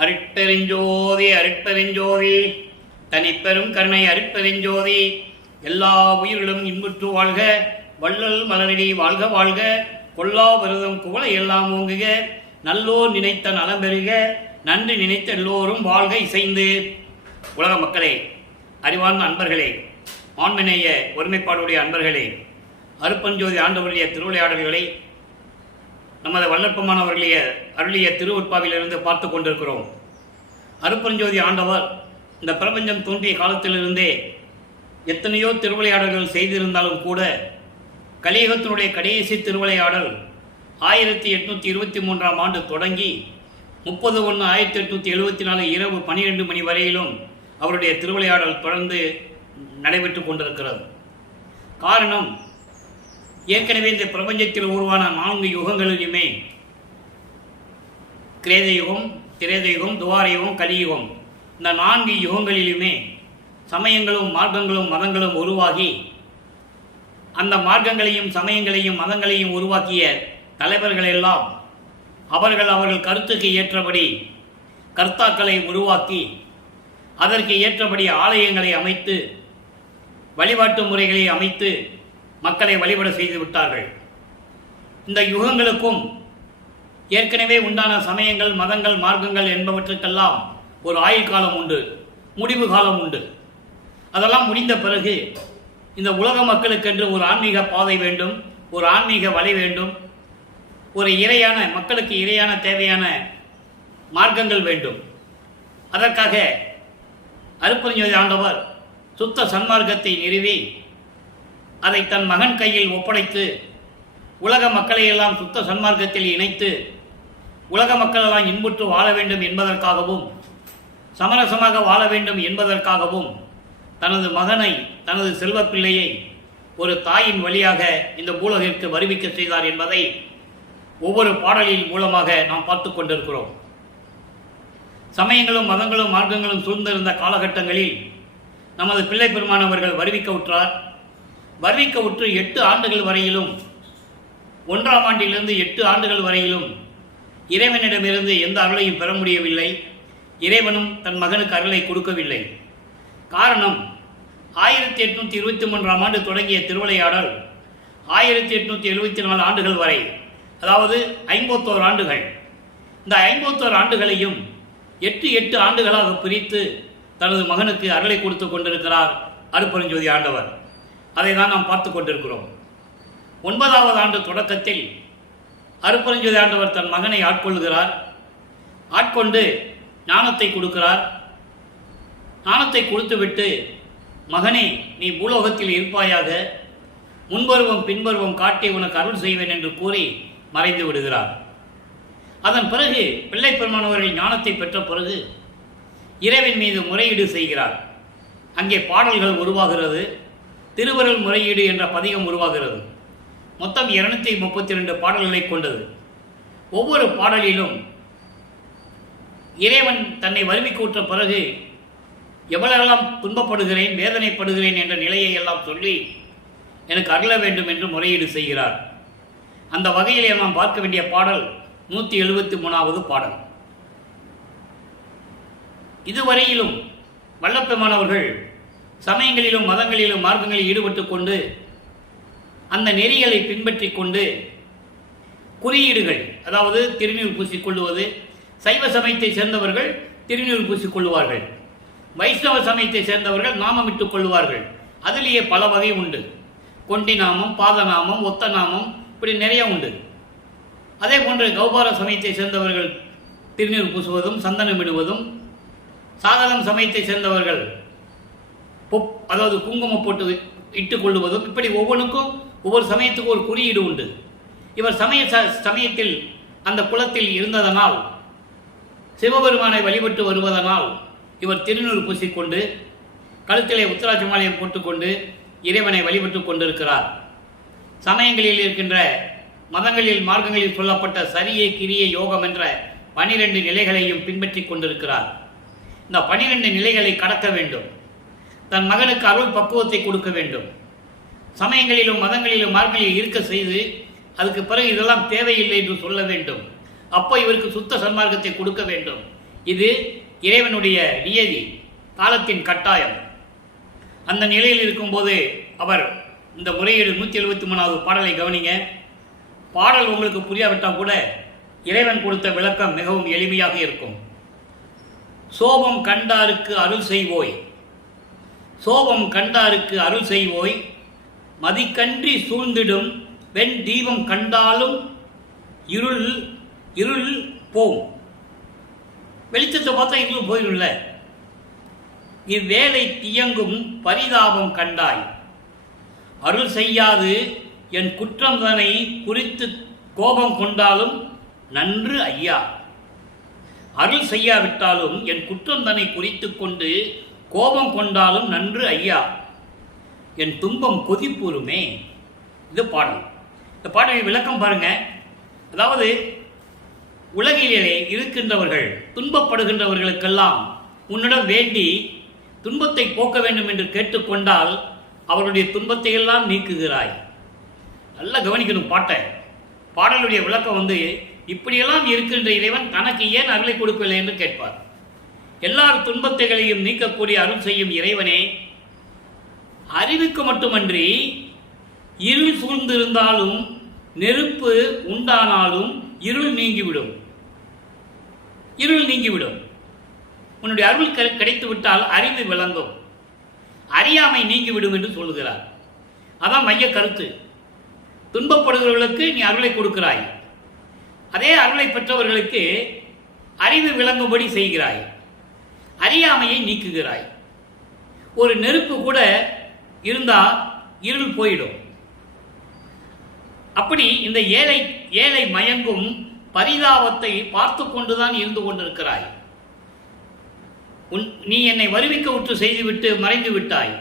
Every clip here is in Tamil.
அருட்பெருஞ்சோதி அருட்பெருஞ்சோதி தனிப்பெரும் கருணை அருட்பெருஞ்சோதி எல்லா உயிர்களும் இன்புற்று வாழ்க, வள்ளல் மலரடி வாழ்க வாழ்க, கொல்லா விரதம் குவளை எல்லாம் ஓங்குக, நல்லோர் நினைத்த நலம் பெறுக, நன்றி நினைத்த எல்லோரும் வாழ்க இசைந்து. உலக மக்களே, அறிவார்ந்த அன்பர்களே, ஆண்மநேய ஒருமைப்பாடுடைய அன்பர்களே, அருட்பெருஞ்சோதி ஆண்டவருடைய திருவிளையாடல்களை நமது வல்லற்பமானவர்களுடைய அருளிய திருவுட்பாவிலிருந்து பார்த்து கொண்டிருக்கிறோம். அருட்பெருஞ்சோதி ஆண்டவர் இந்த பிரபஞ்சம் தோன்றிய காலத்திலிருந்தே எத்தனையோ திருவிளையாடல்கள் செய்திருந்தாலும் கூட கலியுகத்தினுடைய கடைசி திருவிளையாடல் 1823ஆம் ஆண்டு தொடங்கி 30/1/1874 இரவு 12 மணி வரையிலும் அவருடைய திருவிளையாடல் தொடர்ந்து நடைபெற்று கொண்டிருக்கிறது. காரணம், ஏற்கனவே இந்த பிரபஞ்சத்தில் உருவான 4 யுகங்களிலுமே கிரேத யுகம், திரேத யுகம், துவார யுகம், கலியுகம், இந்த 4 யுகங்களிலுமே சமயங்களும் மார்க்கங்களும் மதங்களும் உருவாகி அந்த மார்க்கங்களையும் சமயங்களையும் மதங்களையும் உருவாக்கிய தலைவர்கள் எல்லாம் அவர்கள் கருத்துக்கு ஏற்றபடி கர்த்தாக்களை உருவாக்கி அதற்கு ஏற்றபடி ஆலயங்களை அமைத்து வழிபாட்டு முறைகளை அமைத்து மக்களை வழிபட செய்து விட்டார்கள். இந்த யுகங்களுக்கும் ஏற்கனவே உண்டான சமயங்கள் மதங்கள் மார்க்கங்கள் என்பவற்றுக்கெல்லாம் ஒரு ஆயுள் காலம் உண்டு, முடிவு காலம் உண்டு. அதெல்லாம் முடிந்த பிறகு இந்த உலக மக்களுக்கென்று ஒரு ஆன்மீக பாதை வேண்டும், ஒரு ஆன்மீக வழி வேண்டும், ஒரு இறையான மக்களுக்கு இறையான தேவையான மார்க்கங்கள் வேண்டும். அதற்காக அருட்பெருஞ்சோதி ஆண்டவர் சுத்த சன்மார்க்கத்தை நிறுவி அதை தன் மகன் கையில் ஒப்படைத்து உலக மக்களையெல்லாம் சுத்த சன்மார்க்கத்தில் இணைத்து உலக மக்களெல்லாம் இன்புற்று வாழ வேண்டும் என்பதற்காகவும் சமரசமாக வாழ வேண்டும் என்பதற்காகவும் தனது மகனை, தனது செல்வப்பிள்ளையை ஒரு தாயின் வழியாக இந்த பூலகிற்கு வருவிக்க செய்தார் என்பதை ஒவ்வொரு பாடலின் மூலமாக நாம் பார்த்து கொண்டிருக்கிறோம். சமயங்களும் மதங்களும் மார்க்கங்களும் சூழ்ந்திருந்த காலகட்டங்களில் நமது பிள்ளை பெருமானவர்கள் வருவிக்க உற்றார். வருவிக்க உற்று 8 ஆண்டுகள் வரையிலும், 1ஆம் ஆண்டிலிருந்து 8 ஆண்டுகள் வரையிலும் இறைவனிடமிருந்து எந்த அருளையும் பெற முடியவில்லை. இறைவனும் தன் மகனுக்கு அருளை கொடுக்கவில்லை. காரணம், 1823ஆம் ஆண்டு தொடங்கிய திருவிளையாடல் 1874 ஆண்டுகள் வரை, அதாவது 51 ஆண்டுகள். இந்த 51 ஆண்டுகளையும் 8 ஆண்டுகளாக பிரித்து தனது மகனுக்கு அருளை கொடுத்து கொண்டிருக்கிறார் அருட்பெருஞ்சோதி ஆண்டவர். அதை தான் நாம் பார்த்து கொண்டிருக்கிறோம். 9வது ஆண்டு தொடக்கத்தில் அருட்பெருஞ்சோதி ஆண்டவர் தன் மகனை ஆட்கொள்கிறார். ஆட்கொண்டு ஞானத்தை கொடுக்கிறார். ஞானத்தை கொடுத்துவிட்டு, மகனே, நீ பூலோகத்தில் இருப்பாயாக, முன்பருவம் பின்பருவம் காட்டி உனக்கு அருள் செய்வேன் என்று கூறி மறைந்து விடுகிறார். அதன் பிறகு பிள்ளை பெருமானவர்கள் ஞானத்தை பெற்ற பிறகு இறைவன் மீது முறையீடு செய்கிறார். அங்கே பாடல்கள் உருவாகிறது. திருவருள் முறையீடு என்ற பதிகம் உருவாகிறது. மொத்தம் 232 பாடல்களை கொண்டது. ஒவ்வொரு பாடலிலும் இறைவன் தன்னை வருவிக்கூற்ற பிறகு எவ்வளவெல்லாம் துன்பப்படுகிறேன், வேதனைப்படுகிறேன் என்ற நிலையை எல்லாம் சொல்லி எனக்கு அருள வேண்டும் என்று முறையீடு செய்கிறார். அந்த வகையிலே நாம் பார்க்க வேண்டிய பாடல் 173வது பாடல். இதுவரையிலும் வல்லப்பெருமானவர்கள் சமயங்களிலும் மதங்களிலும் மார்க்கங்களில் ஈடுபட்டு கொண்டு அந்த நெறிகளை பின்பற்றி கொண்டு குறியீடுகள், அதாவது திருநீர் பூசிக்கொள்ளுவது, சைவ சமயத்தை சேர்ந்தவர்கள் திருநீர் பூசிக்கொள்ளுவார்கள், வைஷ்ணவ சமயத்தை சேர்ந்தவர்கள் நாமமிட்டுக் கொள்வார்கள். அதிலேயே பல வகை உண்டு. கொண்டி நாமம், பாத நாமம், ஒத்த நாமம், இப்படி நிறைய உண்டு. அதே போன்று கௌபார சமயத்தை சேர்ந்தவர்கள் திருநீர் பூசுவதும் சந்தனமிடுவதும், சாதகம் சமயத்தை சேர்ந்தவர்கள் அதாவது குங்குமம் போட்டு இட்டுக் கொள்ளுவதும், இப்படி ஒவ்வொன்றுக்கும் ஒவ்வொரு சமயத்துக்கும் ஒரு குறியீடு உண்டு. இவர் சமயத்தில் அந்த குலத்தில் இருந்ததனால், சிவபெருமானை வழிபட்டு வருவதனால் இவர் திருநூறு பூசிக்கொண்டு கழுத்திலே உத்தராட்சி மாலையம் போட்டுக்கொண்டு இறைவனை வழிபட்டு கொண்டிருக்கிறார். சமயங்களில் இருக்கின்ற மதங்களில் மார்க்கங்களில் சொல்லப்பட்ட சரியை கிரியை யோகம் என்ற 12 நிலைகளையும் பின்பற்றி கொண்டிருக்கிறார். இந்த 12 நிலைகளை கடக்க வேண்டும். தன் மகனுக்கு அருள் பக்குவத்தை கொடுக்க வேண்டும். சமயங்களிலும் மதங்களிலும் மார்க்கங்களில் இருக்க செய்து அதுக்கு பிறகு இதெல்லாம் தேவையில்லை என்று சொல்ல வேண்டும். அப்போ இவருக்கு சுத்த சன்மார்க்கத்தை கொடுக்க வேண்டும் இது இறைவனுடைய நியதி, காலத்தின் கட்டாயம். அந்த நிலையில் இருக்கும்போது அவர் இந்த முறையீடு 173வது பாடலை கவனிங்க. பாடல் உங்களுக்கு புரியாவிட்டால் கூட இறைவன் கொடுத்த விளக்கம் மிகவும் எளிமையாக இருக்கும். சோபம் கண்டாருக்கு அருள் செய்வோய், சோபம் கண்டாருக்கு அருள் செய்வோய், மதிக்கன்றி சூழ்ந்திடும் வெண் தீபம் கண்டாலும் இருள் இருள் போம். வெளிச்சத்தை பார்த்தா இருள் போயிடும்ல. இவ்வேளை தியங்கும் பரிதாபம் கண்டாய், அருள் செய்யாது என் குற்றந்தனை குறித்து கோபம் கொண்டாலும் நன்று ஐயா. அருள் செய்யாவிட்டாலும் என் குற்றந்தனை குறித்து கொண்டு கோபம் கொண்டாலும் நன்று ஐயா. என் துன்பம் கொதிப்புறுமே. இது பாடல். இந்த பாடலை விளக்கம் பாருங்க. அதாவது உலகிலே இருக்கின்றவர்கள், துன்பப்படுகின்றவர்களுக்கெல்லாம் உன்னிடம் வேண்டி துன்பத்தை போக்க வேண்டும் என்று கேட்டுக்கொண்டால் அவருடைய துன்பத்தை எல்லாம் நீக்குகிறாய். நல்லா கவனிக்கணும் பாட்டை. பாடலுடைய விளக்கம் இப்படியெல்லாம் இருக்கின்ற இறைவன் தனக்கு ஏன் அருளை கொடுக்கவில்லை என்று கேட்பார். எல்லார் துன்பத்தைகளையும் நீக்கக்கூடிய அருள் செய்யும் இறைவனே, அறிவுக்கு மட்டுமன்றி இருள் சூழ்ந்திருந்தாலும் நெருப்பு உண்டானாலும் இருள் நீங்கிவிடும். இருள் நீங்கிவிடும். உன்னுடைய அருள் கிடைத்து விட்டால் அறிவு விளங்கும், அறியாமை நீங்கிவிடும் என்று சொல்லுகிறார். அதான் மைய கருத்து. துன்பப்படுகிறவர்களுக்கு நீ அருளை கொடுக்கிறாய், அதே அருளை பெற்றவர்களுக்கு அறிவு விளங்கும்படி செய்கிறாய், அறியாமையை நீக்குகிறாய். ஒரு நெருப்பு கூட இருந்தால் இருள் போயிடும். அப்படி இந்த ஏழை மயங்கும் பரிதாபத்தை பார்த்து கொண்டுதான் இருந்து கொண்டிருக்கிறாய். நீ என்னை வருவிக்க உற்று செய்துவிட்டு மறைந்து விட்டாய்.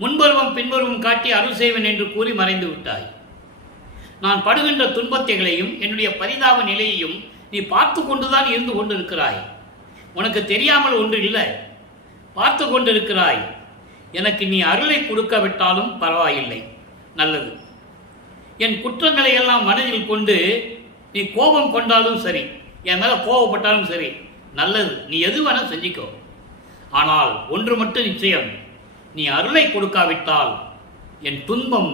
முன்பருவம் பின்பருவம் காட்டி அருள் செய்வன் என்று கூறி மறைந்து விட்டாய். நான் படுகின்ற துன்பத்தைகளையும் என்னுடைய பரிதாப நிலையையும் நீ பார்த்து கொண்டுதான் இருந்து கொண்டிருக்கிறாய். உனக்கு தெரியாமல் ஒன்று இல்லை, பார்த்து கொண்டிருக்கிறாய். எனக்கு நீ அருளை கொடுக்காவிட்டாலும் பரவாயில்லை, நல்லது. என் குற்றங்களை எல்லாம் மனதில் கொண்டு நீ கோபம் கொண்டாலும் சரி, என் மேல கோபப்பட்டாலும் சரி, நல்லது. நீ எது வேணா செஞ்சிக்கோ. ஆனால் ஒன்று மட்டும் நிச்சயம், நீ அருளை கொடுக்காவிட்டால் என் துன்பம்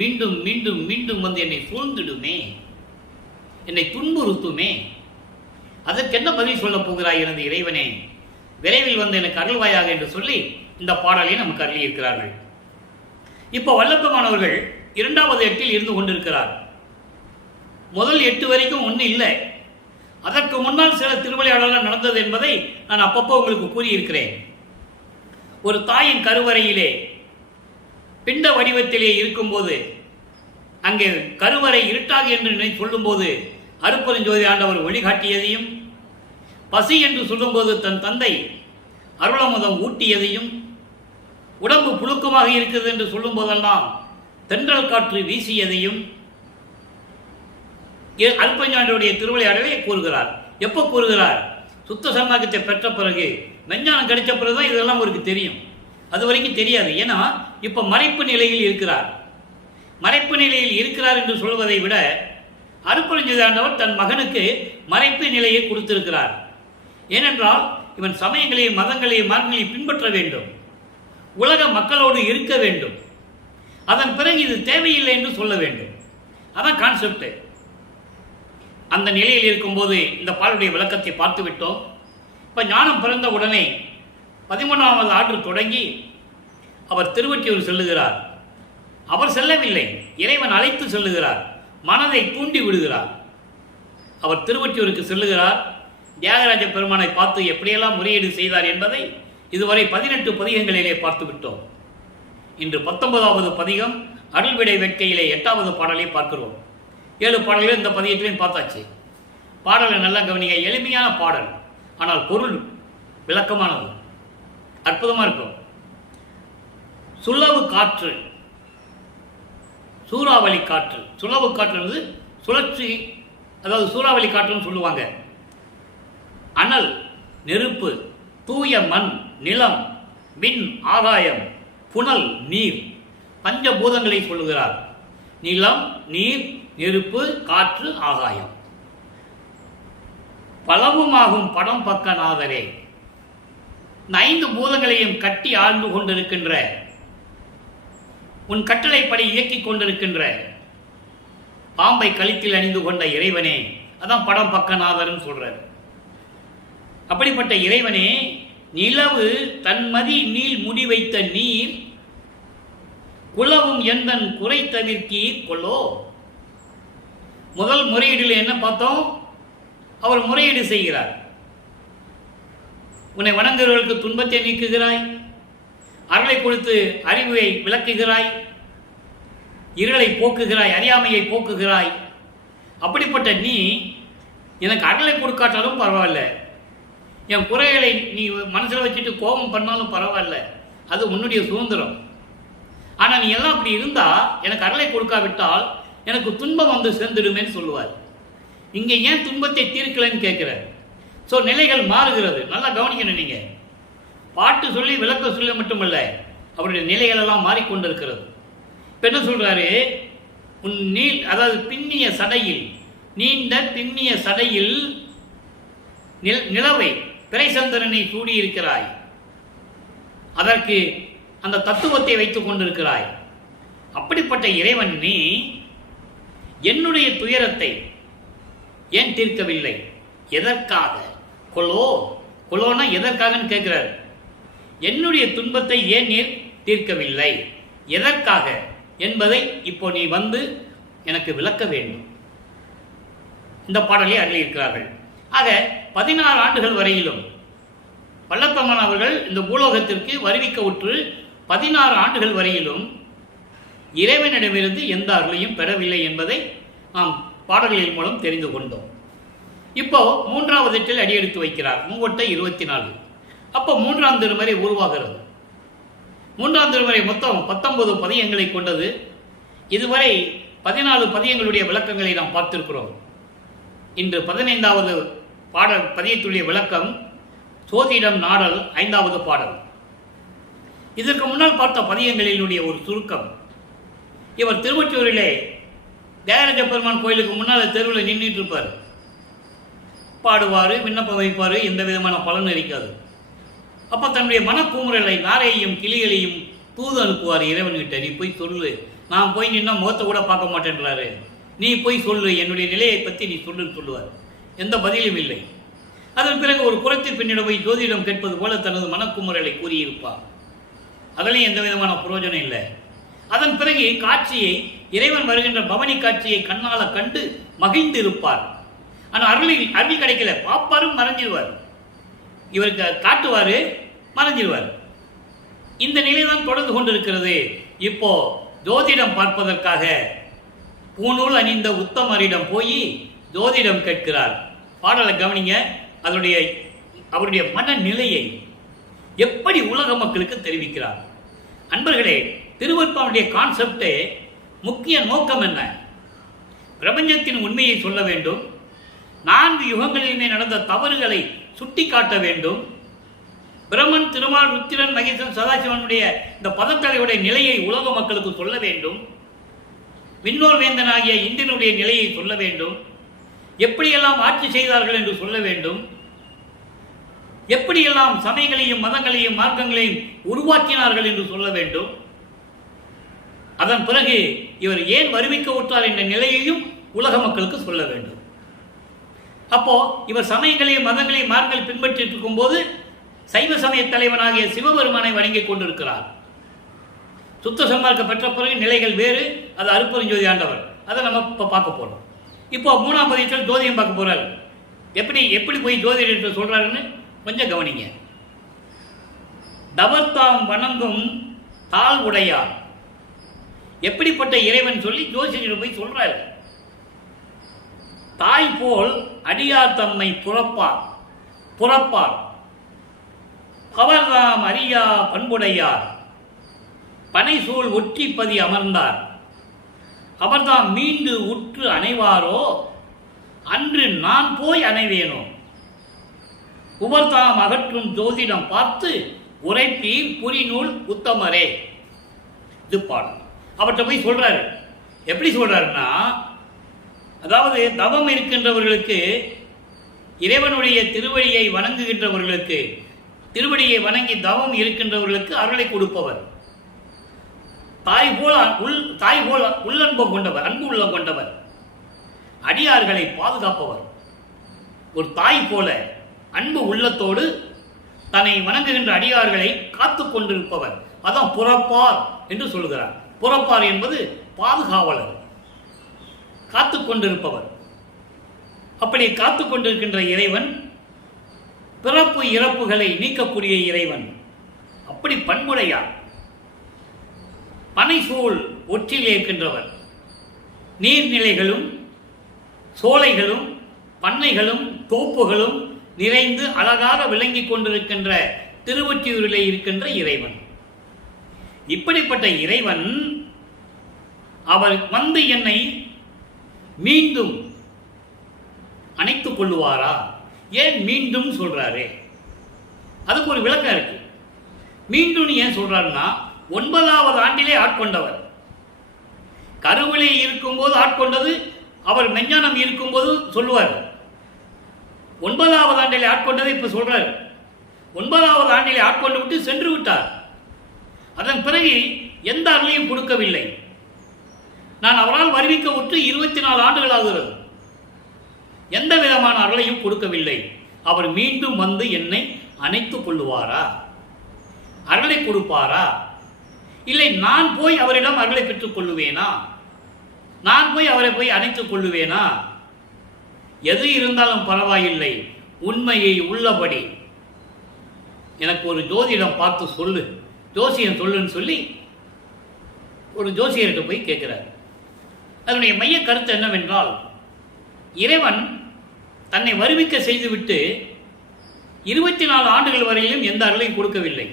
மீண்டும் மீண்டும் மீண்டும் வந்து என்னை சூழ்ந்திடுமே, என்னை துன்புறுத்துமே. அதற்கு என்ன பதில் சொல்ல போகிறாய் எனது இறைவனே? விரைவில் வந்து எனக்கு அருள்வாயாக என்று சொல்லி இந்த பாடலை நமக்கு அருளி இருக்கிறார்கள். இப்போ வல்லப்பமானவர்கள் 2வது 8 இருந்து கொண்டிருக்கிறார். முதல் 8 வரைக்கும் ஒன்றும் இல்லை. அதற்கு முன்னால் சில திருவிளையாடலாம் நடந்தது என்பதை நான் அப்பப்போ உங்களுக்கு கூறியிருக்கிறேன். ஒரு தாயின் கருவறையிலே பிண்ட வடிவத்திலே இருக்கும்போது, அங்கே கருவறை இருட்டாக என்று சொல்லும்போது அருட்பெருஞ்சோதி ஆண்டவர் வழிகாட்டியதையும், பசி என்று சொல்லும்போது தன் தந்தை அருளமுதம் ஊட்டியதையும், உடம்பு புழுக்கமாக இருக்கிறது என்று சொல்லும் போதெல்லாம் தென்றல் காற்று வீசியதையும் அருட்பெருஞ்சாண்டியுடைய திருவிளையாடலை கூறுகிறார். எப்போ கூறுகிறார்? சுத்த சன்மார்க்கத்தை பெற்ற பிறகு, மெஞ்ஞானம் கிடைச்ச பிறகுதான் இதெல்லாம் அவருக்கு தெரியும். அது வரைக்கும் தெரியாது. ஏன்னா இப்ப மறைப்பு நிலையில் இருக்கிறார். மறைப்பு நிலையில் இருக்கிறார் என்று சொல்வதை விட அருட்பெருஞ்சோதி ஆண்டவர் தன் மகனுக்கு மறைப்பு நிலையை கொடுத்திருக்கிறார். ஏனென்றால் இவன் சமயங்களையும் மதங்களையும் மார்க்கங்களையும் பின்பற்ற வேண்டும், உலக மக்களோடு இருக்க வேண்டும். அதன் பிறகு இது தேவையில்லை என்று சொல்ல வேண்டும். அதான் கான்செப்ட். அந்த நிலையில் இருக்கும்போது இந்த பாலுடைய விளக்கத்தை பார்த்து விட்டோம். இப்போ ஞானம் பிறந்த உடனே 13வது ஆண்டு தொடங்கி அவர் திருவொற்றியூர் செல்லுகிறார். அவர் செல்லவில்லை, இறைவன் அழைத்து செல்லுகிறார், மனதை தூண்டி விடுகிறார். அவர் திருவொற்றியூருக்கு செல்லுகிறார். தியாகராஜ பெருமானை பார்த்து எப்படியெல்லாம் முறையீடு செய்தார் என்பதை இதுவரை 18 பதிகங்களிலே பார்த்து விட்டோம். இன்று 19வது பதிகம் அருள்விடை வேட்கையிலே 8வது பாடலை பார்க்கிறோம். 7 பாடல்கள் இந்த பதிகத்திலையும் பார்த்தாச்சு. பாடலை நல்லா கவனிங்க. எளிமையான பாடல், ஆனால் பொருள் விளக்கமானது, அற்புதமாக இருக்கும். சுழவு காற்று, சூறாவளி காற்று. சுழவு காற்று சுழற்சி, அதாவது சூறாவளி காற்றுன்னு சொல்லுவாங்க. அனல், நெருப்பு, தூய மண், நிலம், மின், ஆகாயம், புனல், நீர், பஞ்சபூதங்களை சொல்லுகிறார். நிலம், நீர், நெருப்பு, காற்று, ஆகாயம். பலவுமாகும் படம் பக்கநாதரே. இந்த 5 பூதங்களையும் கட்டி ஆழ்ந்து கொண்டிருக்கின்ற, உன் கட்டளைப்படி இயக்கிக் கொண்டிருக்கின்ற, பாம்பை கழுத்தில் அணிந்து கொண்ட இறைவனே, அதான் படம் பக்கநாதர்னு சொல்றார். அப்படிப்பட்ட இறைவனே, நிலவு தன்மதி நீள் முடி வைத்த நீர் குலவும் எந்தன் குறை தவிர்க்கீர் கொள்ளோ. முதல் முறையீடில் என்ன பார்த்தோம்? அவர் முறையீடு செய்கிறார். உன்னை வணங்குகிறவர்களுக்கு துன்பத்தை நீக்குகிறாய், அருளை கொடுத்து அறிவை விளக்குகிறாய், இருளை போக்குகிறாய், அறியாமையை போக்குகிறாய். அப்படிப்பட்ட நீ எனக்கு அருளை கொடுக்காட்டாலும் பரவாயில்ல, என் குறைகளை நீ மனசில் வச்சுட்டு கோபம் பண்ணாலும் பரவாயில்ல, அது உன்னுடைய சுதந்திரம். ஆனால் நீ எல்லாம் அப்படி இருந்தால் எனக்கு அருளை கொடுக்காவிட்டால் எனக்கு துன்பம் வந்து சேர்ந்துடுமேன்னு சொல்லுவார். இங்கே ஏன் துன்பத்தை தீர்க்கலன்னு கேட்குறார். ஸோ நிலைகள் மாறுகிறது. நல்லா கவனிக்கணும். நீங்கள் பாட்டு சொல்லி விளக்க சொல்ல மட்டுமல்ல, அவருடைய நிலைகள் எல்லாம் மாறிக்கொண்டிருக்கிறது. இப்போ என்ன சொல்கிறாரு? உன் அதாவது பின்னிய சடையில், நீண்ட பின்னிய சடையில் நிலவை பிறைசந்திரனை சூடியிருக்கிறாய். அதற்கு அந்த தத்துவத்தை வைத்துக் கொண்டிருக்கிறாய். அப்படிப்பட்ட இறைவன் நீ என்னுடைய துயரத்தை ஏன் தீர்க்கவில்லை? எதற்காக? கொலோனா எதற்காகன்னு கேட்கிறார். என்னுடைய துன்பத்தை ஏன் நீர் தீர்க்கவில்லை, எதற்காக என்பதை இப்போ நீ வந்து எனக்கு விளக்க வேண்டும். இந்த பாடலை அருளியிருக்கிறார்கள். ஆக 16 ஆண்டுகள் வரையிலும் வல்லத்தம்மன் அவர்கள் இந்த பூலோகத்திற்கு வருவிக்க உற்று 16 ஆண்டுகள் வரையிலும் இறைவனிடமிருந்து எந்த அருளையும் பெறவில்லை என்பதை நாம் பாடல்களின் மூலம் தெரிந்து கொண்டோம். இப்போ 3வது எட்டில் அடியெடுத்து வைக்கிறார். 3/24. அப்போ 3ஆம் திருமறை உருவாகிறது. 3ஆம் திருமறை மொத்தம் 19 பதியங்களை கொண்டது. இதுவரை 14 பதியங்களுடைய விளக்கங்களை நாம் பார்த்திருக்கிறோம். இன்று 15வது பாடல் பதியத்துடைய விளக்கம் சோதிடம் நாடல் 5வது பாடல். இதற்கு முன்னால் பார்த்த பதியங்களினுடைய ஒரு சுருக்கம். இவர் திருவொற்றியூரிலே தியாகராஜ பெருமான் கோயிலுக்கு முன்னால் தெருவில் நின்றுட்டு இருப்பார். பாடுவார், விண்ணப்பம் வைப்பார், எந்த விதமான பலன் இருக்காது. அப்போ தன்னுடைய மனக்கூமுறலை நாரையையும் கிளிகளையும் தூது அனுப்புவார் இறைவன்கிட்ட. நீ போய் சொல்லு, நான் போய் நின்னா முகத்தை கூட பார்க்க மாட்டேன்றாரு, நீ போய் சொல்லு, என்னுடைய நிலையை பற்றி நீ சொல்லுன்னு சொல்லுவார். எந்த பதிலும் இல்லை. அதன் பிறகு ஒரு குளத்தின் பின்னிடம் போய் ஜோதிடம் கேட்பது போல தனது மனக்குமுறலை கூறியிருப்பார். அதிலையும் எந்த விதமான பிரயோஜனம் இல்லை. அதன் பிறகு காட்சியை, இறைவன் வருகின்ற பவனி காட்சியை கண்ணால கண்டு மகிழ்ந்து இருப்பார். ஆனால் அருள் கிடைக்கல, பாப்பாரும் மறைஞ்சிருவார். இவருக்கு காட்டுவார், மறைஞ்சிருவார். இந்த நிலைதான் தொடர்ந்து கொண்டிருக்கிறது. இப்போ ஜோதிடம் பார்ப்பதற்காக பூநூல் அணிந்த உத்தமரிடம் போய் ஜோதிடம் கேட்கிறார். பாடலை கவனிங்க. அவருடைய மனநிலையை எப்படி உலக மக்களுக்கு தெரிவிக்கிறார். அன்பர்களே, திருவருட்பாவுடைய கான்செப்டே முக்கிய நோக்கம் என்ன? பிரபஞ்சத்தின் உண்மையை சொல்ல வேண்டும், 4 யுகங்களிலுமே நடந்த தவறுகளை சுட்டி காட்ட வேண்டும், பிரம்மன், திருமால், ருத்திரன், மகேசன், சதாசிவனுடைய இந்த பதத்தலையுடைய நிலையை உலக மக்களுக்கு சொல்ல வேண்டும், விண்ணோர் வேந்தனாகிய இந்திரனுடைய நிலையை சொல்ல வேண்டும், எப்படியெல்லாம் ஆட்சி செய்தார்கள் என்று சொல்ல வேண்டும், எப்படியெல்லாம் சமயங்களையும் மதங்களையும் மார்க்கங்களையும் உருவாக்கினார்கள் என்று சொல்ல வேண்டும். அதன் பிறகு இவர் ஏன் வருவிக்க விட்டார் என்ற நிலையையும் உலக மக்களுக்கு சொல்ல வேண்டும். அப்போ இவர் சமயங்களையும் மதங்களையும் மார்க்கங்களை பின்பற்றிட்டு இருக்கும் போது சைவ சமய தலைவனாகிய சிவபெருமானை வணங்கிக் கொண்டிருக்கிறார். சுத்த சன்மார்க்க பெற்ற பிறகு நிலைகள் வேறு. அது அருட்பெருஞ்சோதி ஆண்டவர். அதை நம்ம இப்போ பார்க்க போறோம். இப்போ 3ஆம் பதியத்தில் ஜோதியம் பார்க்க போறாரு. எப்படி போய் ஜோதிடத்தை சொல்றாருன்னு கொஞ்சம் கவனிங்க. தவத்தாம் வணங்கும் தாழ் உடையார், எப்படிப்பட்ட இறைவன் சொல்லி ஜோசியர் போய் சொல்றாரு. தாய் போல் அடியார் தம்மை புறப்பார் அவர்தாம் அறியா பண்புடையார், பனைசூழ் ஒற்றிப்பதி அமர்ந்தார், அவர்தாம் மீண்டு உற்று அணைவாரோ, அன்று நான் போய் அணைவேனோ, உவர்தாம் அகற்றும் ஜோதிடம் பார்த்து உரைப்பீர் புரிநூல் உத்தமரே. இது பாடம். அவர்கிட்ட போய் சொல்றாரு. எப்படி சொல்றாருன்னா, அதாவது தவம் இருக்கின்றவர்களுக்கு இறைவனுடைய திருவடியை வணங்குகின்றவர்களுக்கு, திருவடியை வணங்கி தவம் இருக்கின்றவர்களுக்கு அருளை கொடுப்பவர். தாய் போல உள்ளன்பம் கொண்டவர், அன்பு உள்ளம் கொண்டவர், அடியார்களை பாதுகாப்பவர். ஒரு தாய் போல அன்பு உள்ளத்தோடு தன்னை வணங்குகின்ற அடியார்களை காத்து கொண்டிருப்பவர். அதான் புறப்பார் என்று சொல்கிறார். புறப்பார் என்பது பாதுகாவலர், காத்து கொண்டிருப்பவர். அப்படி காத்து கொண்டிருக்கின்ற இறைவன் பிறப்பு இறப்புகளை நீக்கக்கூடிய இறைவன். அப்படி பண்புடையார், பனைசூழ் ஒற்றில் இருக்கின்றவர். நீர்நிலைகளும் சோலைகளும் பண்ணைகளும் தோப்புகளும் நிறைந்து அழகாக விளங்கி கொண்டிருக்கின்ற திருவொற்றியூரிலே இருக்கின்ற இறைவன். இப்படிப்பட்ட இறைவன் அவர் வந்து என்னை மீண்டும் அணைத்துக் கொள்ளுவாரா? ஏன் மீண்டும் சொல்றாரு? அதுக்கு ஒரு விளக்கம் இருக்கு. மீண்டும் ஏன் சொல்றாருன்னா, 9வது ஆண்டிலே ஆட்கொண்டவர். கருவிலே இருக்கும்போது ஆட்கொண்டது அவர் மெஞ்ஞானம் இருக்கும்போது சொல்லுவார். 9வது ஆண்டிலே ஆட்கொண்டதை இப்ப சொல்றார். 9வது ஆண்டிலே ஆட்கொண்டு விட்டு சென்று விட்டார். அதன் பிறகு எந்த அருளையும் கொடுக்கவில்லை. நான் அவரால் வருவிக்க விட்டு 24 ஆண்டுகள் ஆகிறது. எந்த விதமான அருளையும் கொடுக்கவில்லை. அவர் மீண்டும் வந்து என்னை அணைத்துக் கொள்ளுவாரா? அருளை கொடுப்பாரா? இல்லை நான் போய் அவரிடம் அருளை பெற்றுக் கொள்ளுவேனா? நான் போய் அவரை போய் அணைத்துக் கொள்ளுவேனா? எது இருந்தாலும் பரவாயில்லை, உண்மையை உள்ளபடி எனக்கு ஒரு ஜோதிடம் பார்த்து சொல்லு, ஜோசியம் சொல்லுன்னு சொல்லி ஒரு ஜோசியர்கிட்ட போய் கேட்கிறார். அதனுடைய மைய கருத்து என்னவென்றால், இறைவன் தன்னை வருவிக்க செய்துவிட்டு 24 ஆண்டுகள் வரையிலும் எந்த அருளையும் கொடுக்கவில்லை.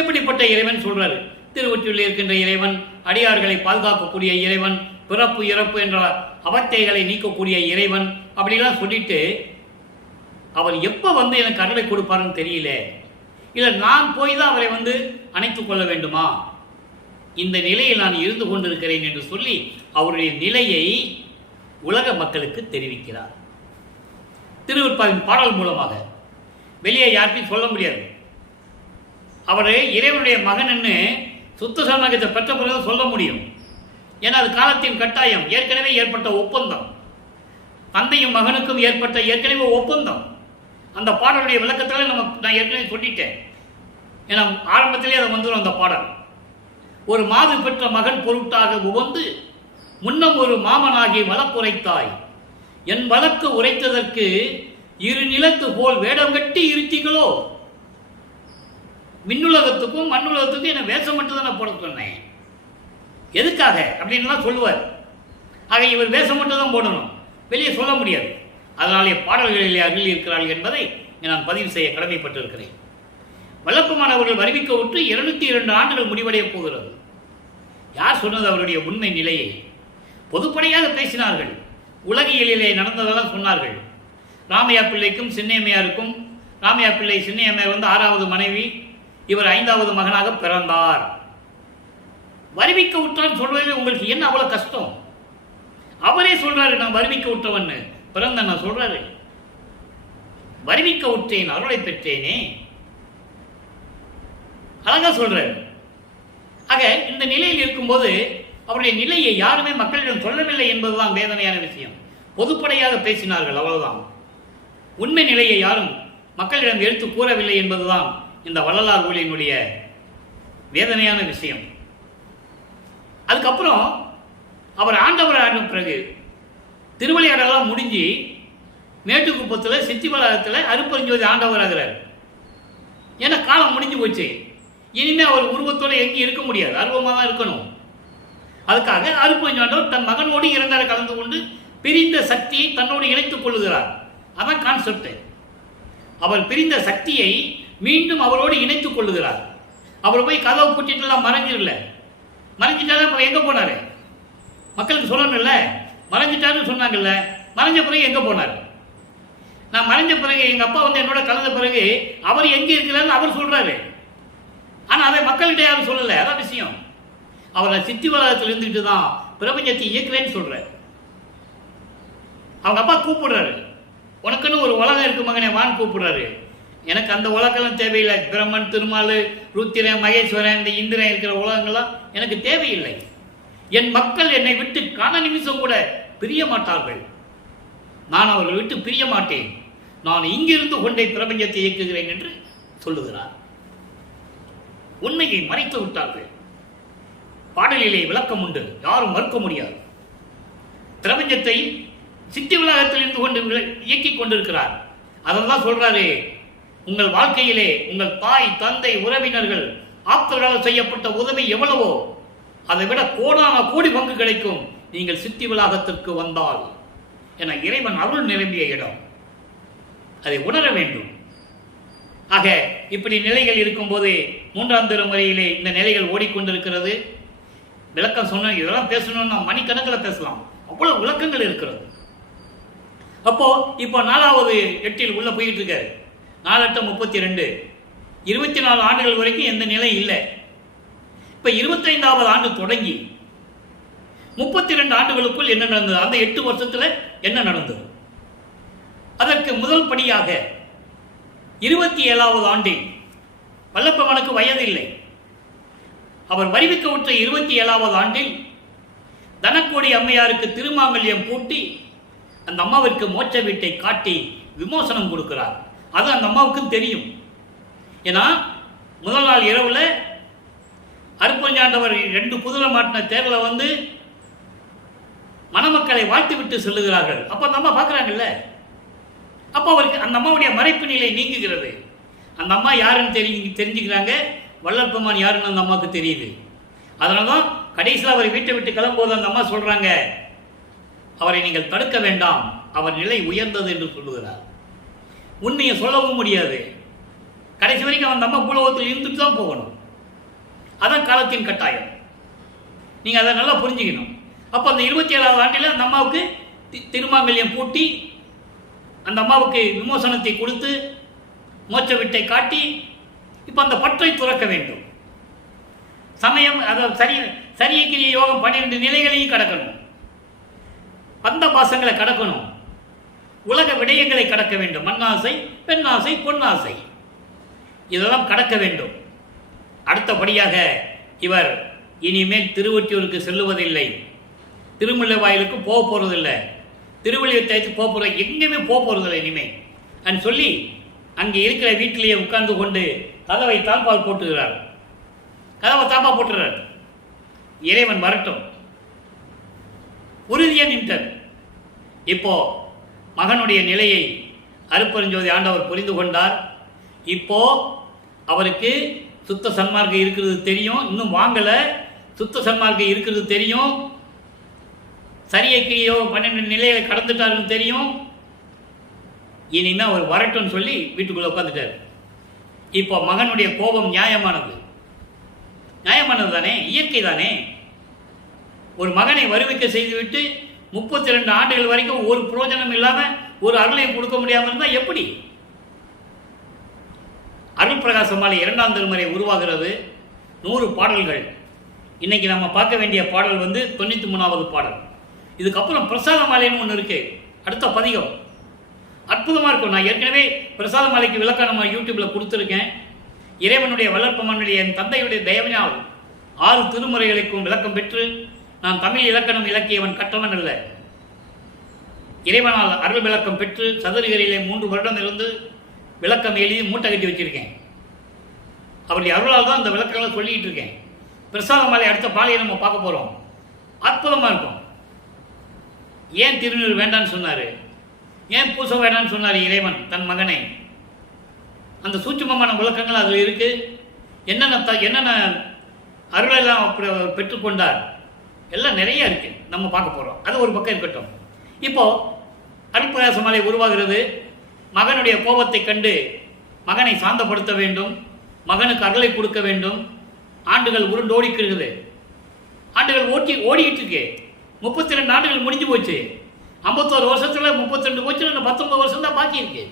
எப்படிப்பட்ட இறைவன் சொல்றாரு? திருவொற்றியூரில் இருக்கின்ற இறைவன், அடியார்களை பாதுகாக்கக்கூடிய இறைவன், பிறப்பு இறப்பு என்ற அவத்தைகளை நீக்கக்கூடிய இறைவன், அப்படிலாம் சொல்லிட்டு அவர் எப்போ வந்து எனக்கு அருளை கொடுப்பாருன்னு தெரியல, இல்லை நான் போய் தான் அவரை வந்து அணைத்துக் கொள்ள வேண்டுமா? இந்த நிலையில் நான் இருந்து கொண்டிருக்கிறேன் என்று சொல்லி அவருடைய நிலையை உலக மக்களுக்கு தெரிவிக்கிறார். திருவருட்பாவின் பாடல் மூலமாக. வெளியே யார்கிட்டையும் சொல்ல முடியாது. அவர் இறைவனுடைய மகன் என்று சுத்த சரணாகத்தை பெற்ற பிறகு சொல்ல முடியும். ஏன்னா அது காலத்தின் கட்டாயம். ஏற்கனவே ஏற்பட்ட ஒப்பந்தம், தந்தையும் மகனுக்கும் ஏற்பட்ட ஏற்கனவே ஒப்பந்தம். அந்த பாடலுடைய விளக்கத்தில் நான் ஏற்கனவே சொல்லிட்டேன். ஏன்னா ஆரம்பத்திலே அதை வந்துடும் அந்த பாடல். ஒரு மாது பெற்ற மகன் பொருட்டாக உவந்து முன்னம் ஒரு மாமனாகி வழக்குரைத்தாய், என் வழக்கு உரைத்ததற்கு இரு நிலத்து போல் வேடம் கட்டி இருத்திகளோ. மின்னுலகத்துக்கும் மண்ணுலகத்துக்கும் என்ன வேஷம் மட்டும் தான் நான் போட சொன்னேன். எதுக்காக அப்படின்லாம் சொல்லுவார். ஆக இவர் வேஷம் மட்டும் தான் போடணும், வெளியே சொல்ல முடியாது. அதனாலே பாடல்களிலே அருள் இருக்கிறார்கள் என்பதை நான் பதிவு செய்ய கடமைப்பட்டிருக்கிறேன். வழக்கமானவர்கள் வருவிக்க விட்டு 202 ஆண்டுகள் முடிவடைய போகிறது. யார் சொன்னது அவருடைய உண்மை நிலையை? பொதுப்படையாக பேசினார்கள். உலகியலிலே நடந்ததெல்லாம் சொன்னார்கள். ராமையா பிள்ளைக்கும் சின்னையம்மையாருக்கும், ராமையா பிள்ளை சின்னையம்மையார் வந்து 6வது மனைவி, இவர் 5வது மகனாக பிறந்தார். வருவிக்க விட்டான்னு சொல்வதில் உங்களுக்கு என்ன அவ்வளவு கஷ்டம்? அவரே சொல்றாரு, நான் வருவிக்க விட்டவன் பிறந்த நான் சொல்றாரு. வருவிக்க விட்டேன், அருளை பெற்றேனே, அழகா சொல்றாரு. ஆக இந்த நிலையில் இருக்கும்போது அவருடைய நிலையை யாருமே மக்களிடம் சொல்லவில்லை என்பதுதான் வேதனையான விஷயம். பொதுப்படையாக பேசினார்கள், அவ்வளவுதான். உண்மை நிலையை யாரும் மக்களிடம் எடுத்து கூறவில்லை என்பதுதான் இந்த வள்ளலார் ஊழியனுடைய வேதனையான விஷயம். அதுக்கப்புறம் அவர் ஆண்டவர் ஆடின பிறகு திருவிளையாடலாம் முடிஞ்சு மேட்டுக்குப்பத்தில் சித்தி வளாகத்தில் அருப்பெருஞ்சோதி ஆண்டவர் ஆகிறார். ஏன்னா காலம் முடிஞ்சு போச்சு. இனிமேல் அவர் உருவத்தோடு எங்கேயும் இருக்க முடியாது, அருவமாக தான் இருக்கணும். அதுக்காக அருப்பெருஞ்சாண்டவர் தன் மகனோடு இரண்டாறு கலந்து கொண்டு பிரிந்த சக்தியை தன்னோடு இணைத்துக் கொள்ளுகிறார். அதான் கான்செப்ட். அவர் பிரிந்த சக்தியை மீண்டும் அவரோடு இணைத்துக் கொள்ளுகிறார். அவர் போய் கதவை பூட்டிட்டுலாம் மறைஞ்சிடல. மறைஞ்சிட்டாலும் அப்புறம் எங்கே போனார்? மக்களுக்கு சொல்லணும்ல. மறைஞ்சிட்டாருன்னு சொன்னாங்கல்ல, மறைஞ்ச பிறகு எங்கே போனார்? நான் மறைஞ்ச பிறகு எங்கள் அப்பா வந்து என்னோட கலந்த பிறகு அவர் எங்கே இருக்கிறாருன்னு அவர் சொல்கிறாரு. ஆனால் அதை மக்கள்கிட்ட யாரும் சொல்லலை. அதான் விஷயம். அவரை சித்தி வளாகத்தில் இருந்துக்கிட்டு தான் பிரபஞ்சத்தை இயக்குறேன்னு சொல்கிறார். அவங்க அப்பா கூப்பிடுறாரு, உனக்குன்னு ஒரு உலகம் இருக்கு மகனே வான்னு கூப்பிடுறாரு. எனக்கு அந்த உலகெல்லாம் தேவையில்லை. பிரம்மன், திருமால், ருத்திரன், மகேஸ்வரன், இந்த இந்திரன் இருக்கிற உலகங்கள்லாம் எனக்கு தேவையில்லை. என் மக்கள் என்னை விட்டு கன நிமிஷம் கூட பிரிய மாட்டார்கள். நான் அவர்களை விட்டு பிரிய மாட்டேன். நான் இங்கிருந்து கொண்டே பிரபஞ்சத்தை இயக்குகிறேன் என்று சொல்லுகிறார். உண்மையை மறைத்து விட்டார்கள். பாடலிலே விளக்கம் உண்டு, யாரும் மறுக்க முடியாது. பிரபஞ்சத்தை சித்தி உலகத்தில் இருந்து கொண்டு இயக்கிக் கொண்டிருக்கிறார். அதெல்லாம் சொல்றாரு, உங்கள் வாழ்க்கையிலே உங்கள் தாய், தந்தை, உறவினர்கள், ஆப்தர்களால் செய்யப்பட்ட உதவி எவ்வளவோ அதை விட கோடான கோடி பங்கு கிடைக்கும் நீங்கள் சித்தி வளாகத்திற்கு வந்தால் என இறைவன் அருள் நிரம்பிய இடம். அதை உணர வேண்டும். ஆக இப்படி நிலைகள் இருக்கும்போது 3ஆம் திருமுறையிலே இந்த நிலைகள் ஓடிக்கொண்டிருக்கிறது. விளக்கம் சொன்ன இதெல்லாம் பேசணும்னா மணிக்கணக்கில் பேசலாம், அவ்வளவு விளக்கங்கள் இருக்கிறது. அப்போ இப்போ 4வது எட்டில் உள்ள போயிட்டு இருக்காரு. 4×8 = 32, 24 ஆண்டுகள் வரைக்கும் எந்த நிலை இல்லை. இப்ப 25வது ஆண்டு தொடங்கி 32 ஆண்டுகளுக்குள் என்ன நடந்தது, அந்த 8 வருஷத்துல என்ன நடந்தது? அதற்கு முதல் படியாக 27வது ஆண்டில் வல்லப்பெருமானுக்கு வயது இல்லை. அவர் வருவிக்க விட்ட 27வது ஆண்டில் தனக்கோடி அம்மையாருக்கு திருமாங்கல்யம் பூட்டி அந்த அம்மாவிற்கு மோட்ச வீட்டை காட்டி விமோசனம் கொடுக்கிறார். அது அந்த அம்மாவுக்கும் தெரியும். ஏன்னா முதல் நாள் இரவுல அருப்பஞ்சாண்டவர் 2 குதிரை மாட்டின தேர்ல வந்து மணமக்களை வாழ்த்து விட்டு செல்லுகிறார்கள். அப்ப அந்த அம்மா பார்க்குறாங்கல்ல, அப்போ அவருக்கு அந்த அம்மாவுடைய மறைப்பு நிலை நீங்குகிறது. அந்த அம்மா யாருன்னு தெரிஞ்சுக்கிறாங்க, வள்ளல் பெருமான் யாருன்னு அந்த அம்மாவுக்கு தெரியுது. அதனால தான் கடைசியில் அவர் வீட்டை விட்டு கிளம்பும்போது அந்த அம்மா சொல்றாங்க, அவரை நீங்கள் தடுக்க வேண்டாம், அவர் நிலை உயர்ந்தது என்று சொல்லுகிறார். உண்மையை சொல்லவும் முடியாது. கடைசி வரைக்கும் அந்த அம்மா பூலோகத்தில் இருந்துட்டு தான் போகணும். அதான் காலத்தின் கட்டாயம். நீங்க அதை நல்லா புரிஞ்சுக்கணும். அப்போ அந்த 27வது ஆண்டில் அந்த அம்மாவுக்கு திருமாங்கல்யம் பூட்டி அந்த அம்மாவுக்கு விமோசனத்தை கொடுத்து மோட்ச வீட்டை காட்டி இப்போ அந்த பற்றை துறக்க வேண்டும். சமயம் அதை சரியக்கிரிய யோகம் 12 நிலைகளையும் கடக்கணும். அந்த பாசங்களை கடக்கணும். உலக விடயங்களை கடக்க வேண்டும். மண்ணாசை, பெண்ணாசை, பொன்னாசை, இதெல்லாம் கடக்க வேண்டும். அடுத்தபடியாக இவர் இனிமேல் திருவொற்றியூருக்கு செல்லுவதில்லை, திருமுல்லை வாயிலுக்கு போக போறதில்லை, திருவள்ளியத்தைக்கு போக போறது, எங்கேயுமே போக போறதில்லை இனிமேல் అని சொல்லி அங்கே இருக்கிற வீட்டிலேயே உட்கார்ந்து கொண்டு கதவை தாழ்பால் போட்டுகிறார். கதவை தாப்பா போட்டுறார். இறைவன் வரட்டும். உறுதியா நின்றார். இப்போ மகனுடைய நிலையை அருட்பெருஞ்சோதி ஆண்டவர் புரிந்து கொண்டார். இப்போ அவருக்கு சுத்த சன்மார்க்கம் இருக்கிறது தெரியும். இன்னும் வாங்கல, சுத்த சன்மார்க்கம் இருக்கிறது தெரியும். சரியக்கிரியோ 12 நிலையில கடந்துட்டாருன்னு தெரியும். இனிமே அவர் வரட்டும்னு சொல்லி வீட்டுக்குள்ள உட்காந்துட்டார். இப்போ மகனுடைய கோபம் நியாயமானது, நியாயமானது தானே, இயற்கை தானே. ஒரு மகனை வருவிக்க செய்துவிட்டு 32 ஆண்டுகள் வரைக்கும் ஒரு பிரயோஜனம் இல்லாம ஒரு அருளையும் கொடுக்க முடியாமல் இருந்தால் எப்படி? அருள் பிரகாச மாலை 2ஆம் திருமுறை உருவாகிறது. 100 பாடல்கள். இன்னைக்கு நம்ம பார்க்க வேண்டிய பாடல் வந்து 93வது பாடல். இதுக்கப்புறம் பிரசாத மாலைன்னு ஒன்று இருக்கு, அடுத்த பதிகம். அற்புதமாக இருக்கும். நான் ஏற்கனவே பிரசாத மாலைக்கு விளக்கம் நம்ம யூடியூப்ல கொடுத்துருக்கேன். இறைவனுடைய வளர்ப்பமனுடைய என் தந்தையுடைய தயவினால் 6 திருமுறைகளுக்கும் விளக்கம் பெற்று நான் தமிழ் இலக்கணம் இலக்கியவன் கற்றவன் அல்ல. இறைவனால் அருள் விளக்கம் பெற்று சதுரகிரியிலே 3 வருடம் இருந்து விளக்கம் எழுதி மூட்டை கட்டி வச்சிருக்கேன். அவருடைய அருளால் தான் இந்த விளக்கங்களை சொல்லிட்டு இருக்கேன். பிரசாத மாலை அடுத்த பாலையை நம்ம பார்க்க போறோம். அற்புதமா இருக்கும். ஏன் திருநீர் வேண்டான்னு சொன்னாரு, ஏன் பூச வேண்டான்னு சொன்னார் இறைவன் தன் மகனை? அந்த சூட்சுமமான விளக்கங்கள் அதில் இருக்கு. என்னென்ன அருளெல்லாம் அப்படி பெற்றுக்கொண்டார் எல்லாம் நிறைய இருக்கு, நம்ம பார்க்க போறோம். அது ஒரு பக்கம் இருக்கட்டும். இப்போ அருட்பிரகாச மாலை உருவாகிறது. மகனுடைய கோபத்தை கண்டு மகனை சாந்தப்படுத்த வேண்டும், மகனுக்கு அருளை கொடுக்க வேண்டும். ஆண்டுகள் உருண்டோடிக்கிறது. ஆண்டுகள் ஓடிக்கிட்டு இருக்கு. 32 ஆண்டுகள் முடிஞ்சு போச்சு. 51 வருஷத்துல 32 போச்சு, 19 வருஷம் தான் பாக்கி இருக்கு.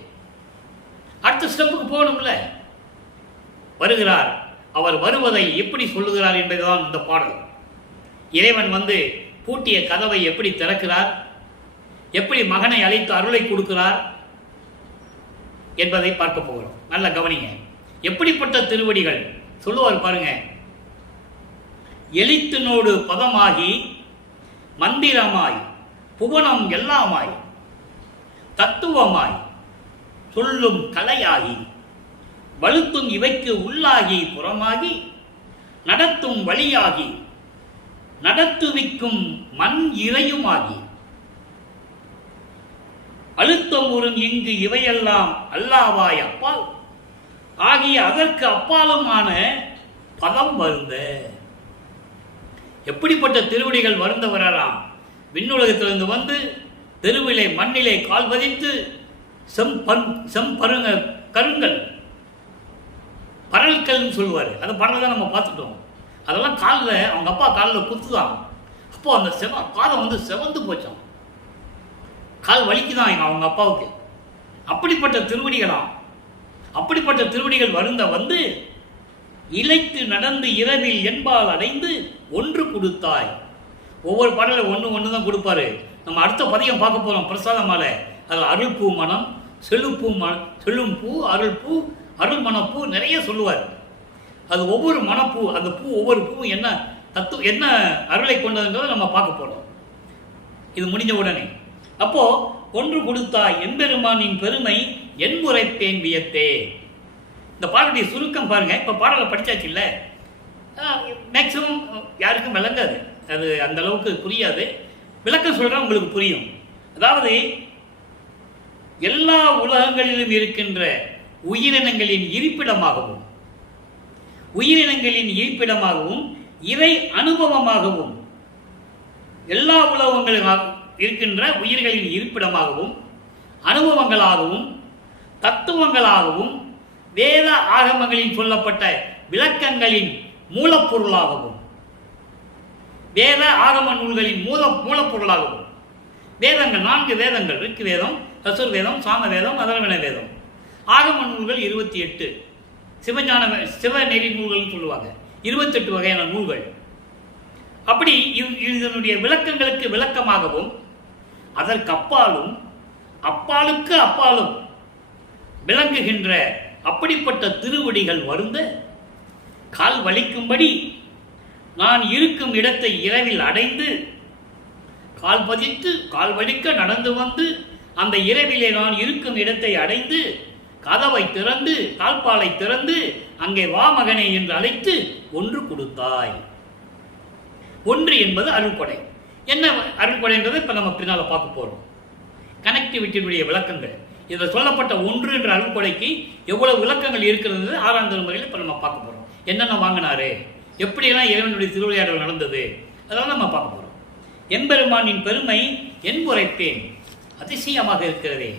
அடுத்த ஸ்டெப்புக்கு போகணும்ல. வருகிறார். அவர் வருவதை எப்படி சொல்லுகிறார் என்பதுதான் இந்த பாடல். இறைவன் வந்து பூட்டிய கதவை எப்படி திறக்கிறார், எப்படி மகனை அழைத்து அருளை கொடுக்கிறார், என்பதை பார்க்க போகிறோம். நல்ல கவனிங்க. எப்படிப்பட்ட திருவடிகள் சொல்லுவார் பாருங்க. எழுத்தினோடு பதமாகி மந்திரமாய் புவனம் எல்லாமாய் தத்துவமாய் சொல்லும் கலையாகி வலுத்தும் இவைக்கு உள்ளாகி புறமாகி நடத்தும் வழியாகி நடத்துவிக்கும் மண் இறையுமாகி அழுத்தம் உறும் இங்கு இவையெல்லாம் அல்லாவாய் அப்பால் ஆகிய அதற்கு அப்பாலுமான பதம் வருந்த. எப்படிப்பட்ட திருவடிகள் வருந்த வரலாம்? விண்ணுலகத்திலிருந்து வந்து தெருவிலே மண்ணிலே கால் பதித்து செம்பருங்க கருங்கல் பரல்கல்னு சொல்லுவார். அந்த படலை தான் நம்ம பார்த்துட்டோம். அதெல்லாம் காலில் அவங்க அப்பா காலில் குத்துதான். அப்போ அந்த பாதம் வந்து செவந்து போச்சான். கால் வலிக்குதான் அவங்க அப்பாவுக்கு. அப்படிப்பட்ட திருவடிகளாம். அப்படிப்பட்ட திருவடிகள் வருந்த வந்து இழைத்து நடந்து இரவில் என்பால் அடைந்து ஒன்று கொடுத்தாய். ஒவ்வொரு பாடலில் ஒன்று தான் கொடுப்பாரு. நம்ம அடுத்த பதியம் பார்க்க போகிறோம் பிரசாதமால. அதில் அருள் பூ மனம், செல்லுப்பூ செல்லும் பூ, அருள் பூ, அருள் மணப்பூ நிறைய சொல்லுவார். அது ஒவ்வொரு மணப்பூ, அந்த பூ ஒவ்வொரு பூவும் என்ன தத்துவம், என்ன அருளை கொண்டதுன்றதை நம்ம பார்க்க போகிறோம் இது முடிஞ்ச உடனே. அப்போ ஒன்று கொடுத்தாய் எம்பெருமானின் பெருமை என் முறைப்பேன் வியத்தே. இந்த பாடலுடைய சுருக்கம் பாருங்க. இப்போ பாடலை படிச்சாச்சு இல்லை, மேக்சிமம் யாருக்கும் விளங்காது, அது அந்த அளவுக்கு புரியாது. விளக்கம் சொல்கிறேன், உங்களுக்கு புரியும். அதாவது எல்லா உலகங்களிலும் இருக்கின்ற உயிரினங்களின் இருப்பிடமாகவும் இறை அனுபவமாகவும் எல்லா உலகங்களிலும் இருக்கின்ற உயிர்களின் இருப்பிடமாகவும் அனுபவங்களாகவும் தத்துவங்களாகவும் வேத ஆகமங்களில் சொல்லப்பட்ட விளக்கங்களின் மூலப்பொருளாகவும் வேத ஆகம நூல்களின் மூலப்பொருளாகவும் வேதங்கள் 4 வேதங்கள், ரிக் வேதம், கசுர் வேதம், சாம வேதம், அதர்வன வேதம். ஆகம நூல்கள் 28, சிவநெறி நூல்கள்னு சொல்லுவாங்க. 28 வகையான நூல்கள். அப்படி இதனுடைய விளக்கங்களுக்கு விளக்கமாகவும் அதற்கு அப்பாலுக்கு அப்பாலும் விளங்குகின்ற அப்படிப்பட்ட திருவடிகள் வருந்த கால் வலிக்கும்படி நான் இருக்கும் இடத்தை இரவில் அடைந்து கால் பதித்து கால் வலிக்க நடந்து வந்து அந்த இரவிலே நான் இருக்கும் இடத்தை அடைந்து கதவை திறந்து தாழ்பாலை திறந்து அங்கே வா மகனே என்று அழைத்து ஒன்று கொடுத்தாய். ஒன்று என்பது அருள்கொடை. என்ன அருள்கொடைன்றதை இப்போ நம்ம பின்னால் பார்க்க போகிறோம். கனெக்டிவிட்டியினுடைய விளக்கங்கள். இதில் சொல்லப்பட்ட ஒன்று என்ற அருள்கொடைக்கு எவ்வளவு விளக்கங்கள் இருக்கிறது 6ஆம் திருமுறையில் இப்போ நம்ம பார்க்க போகிறோம். என்னென்ன வாங்கினாரு, எப்படியெல்லாம் இறைவனுடைய திருவிளையாடல் நடந்தது, அதெல்லாம் நம்ம பார்க்க போகிறோம். எம்பெருமானின் பெருமை என் உரைப்பேன் அதிசயமாக இருக்கிறதே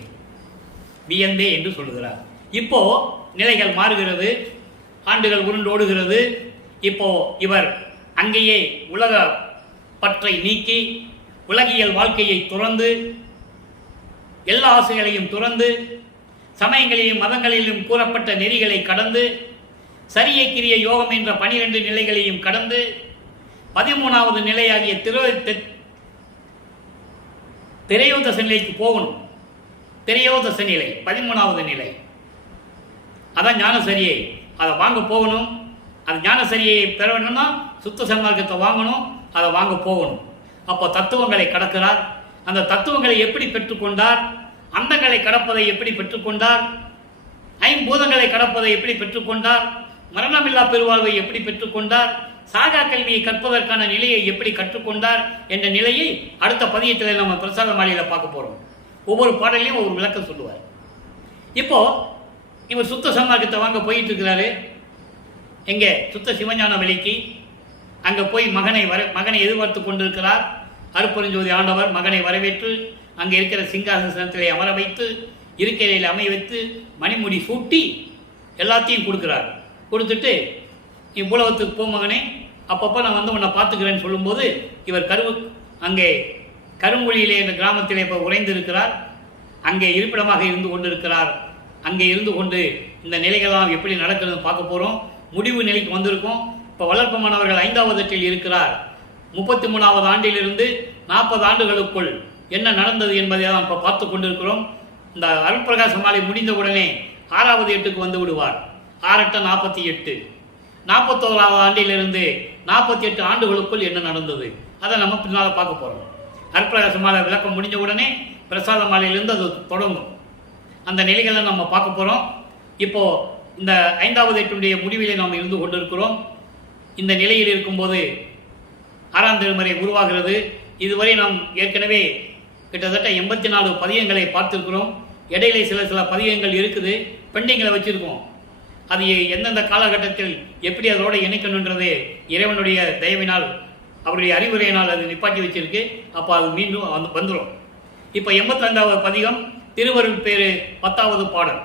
வியந்தே என்று சொல்லுகிறார். இப்போ நிலைகள் மாறுகிறது, ஆண்டுகள் உருண்டோடுகிறது. இப்போ இவர் அங்கேயே உலக பற்றை நீக்கி உலகியல் வாழ்க்கையை துறந்து எல்லா ஆசைகளையும் துறந்து சமயங்களிலும் மதங்களிலும் கூறப்பட்ட நெறிகளை கடந்து சரிய கிரிய யோகம் என்ற 12 நிலைகளையும் கடந்து 13வது நிலையாகிய திரையோதச நிலைக்கு போகணும். திரையோதச நிலை 13வது நிலை, அதான் ஞானசரியை. அதை வாங்க போகணும். அது ஞானசரியை பெற வேணும்னா சுத்த சன்மார்க்கத்தை வாங்கணும், அதை வாங்க போகணும். அப்போ தத்துவங்களை கடக்கிறார். அந்த தத்துவங்களை எப்படி பெற்றுக்கொண்டார், அந்தங்களை கடப்பதை எப்படி பெற்றுக்கொண்டார், ஐம்பூதங்களை கடப்பதை எப்படி பெற்றுக்கொண்டார், மரணமில்லா பெருவாழ்வை எப்படி பெற்றுக்கொண்டார், சாகா கல்வியை கற்பதற்கான நிலையை எப்படி கற்றுக்கொண்டார் என்ற நிலையை அடுத்த பதியத்தில் நம்ம பிரசாத மாலையில் பார்க்க போகிறோம். ஒவ்வொரு பாடலையும் ஒவ்வொரு விளக்கம் சொல்லுவார். இப்போ இவர் சுத்த சன்மார்க்கத்தை வாங்க போயிட்டு இருக்கிறாரு. எங்கே? சுத்த சிவஞான வெளிக்கு. அங்கே போய் மகனை எதிர்பார்த்து கொண்டிருக்கிறார். அருப்பெருஞ்சோதி ஆண்டவர் மகனை வரவேற்று அங்கே இருக்கிற சிங்காசனத்திலே அமர வைத்து இருக்கையில் அமைய வைத்து மணிமுடி சூட்டி எல்லாத்தையும் கொடுக்குறார். கொடுத்துட்டு இவ்வுலகத்துக்கு போ மகனே, அப்பப்போ நான் வந்து உன்னை பார்த்துக்கிறேன்னு சொல்லும்போது இவர் அங்கே கருங்குழியிலே என்ற கிராமத்திலே இப்போ உறைந்திருக்கிறார். அங்கே இருப்பிடமாக இருந்து கொண்டிருக்கிறார். அங்கே இருந்து கொண்டு இந்த நிலைகள்லாம் எப்படி நடக்கிறதுன்னு பார்க்க போகிறோம். முடிவு நிலைக்கு வந்திருக்கோம். இப்போ வளர்ப்பு மாணவர்கள் 5வது ஆண்டில் இருக்கிறார். 33வது ஆண்டிலிருந்து 40 ஆண்டுகளுக்குள் என்ன நடந்தது என்பதை தான் இப்போ பார்த்து கொண்டிருக்கிறோம். இந்த அருட்பிரகாச மாலை முடிந்த உடனே 6வது எட்டுக்கு வந்து விடுவார். 6 48, 41வது ஆண்டிலிருந்து 48 ஆண்டுகளுக்குள் என்ன நடந்தது அதை நம்ம பின்னால் பார்க்க போகிறோம். அருட்பிரகாச மாலை விளக்கம் முடிஞ்ச உடனே பிரசாத மாலையிலிருந்து அது தொடங்கும். அந்த நிலைகளை நம்ம பார்க்க போகிறோம். இப்போது இந்த 5வது எட்டுடைய முடிவிலே நாம் இருந்து கொண்டிருக்கிறோம். இந்த நிலையில் இருக்கும்போது 6ஆம் திருமுறை உருவாகிறது. இதுவரை நாம் ஏற்கனவே கிட்டத்தட்ட 84 பதிகங்களை பார்த்துருக்கிறோம். இடையிலே சில பதிகங்கள் இருக்குது, பெண்டிங்களை வச்சுருக்கோம். அது எந்தெந்த காலகட்டத்தில் எப்படி அதோடு இணைக்கணுன்றதே இறைவனுடைய தயவினால் அவருடைய அறிவுரையினால் அது நிப்பாட்டி வச்சிருக்கு. அப்போ அது மீண்டும் வந்துடும். இப்போ 85வது பதிகம் திருவருள் பேரு 10வது பாடல்.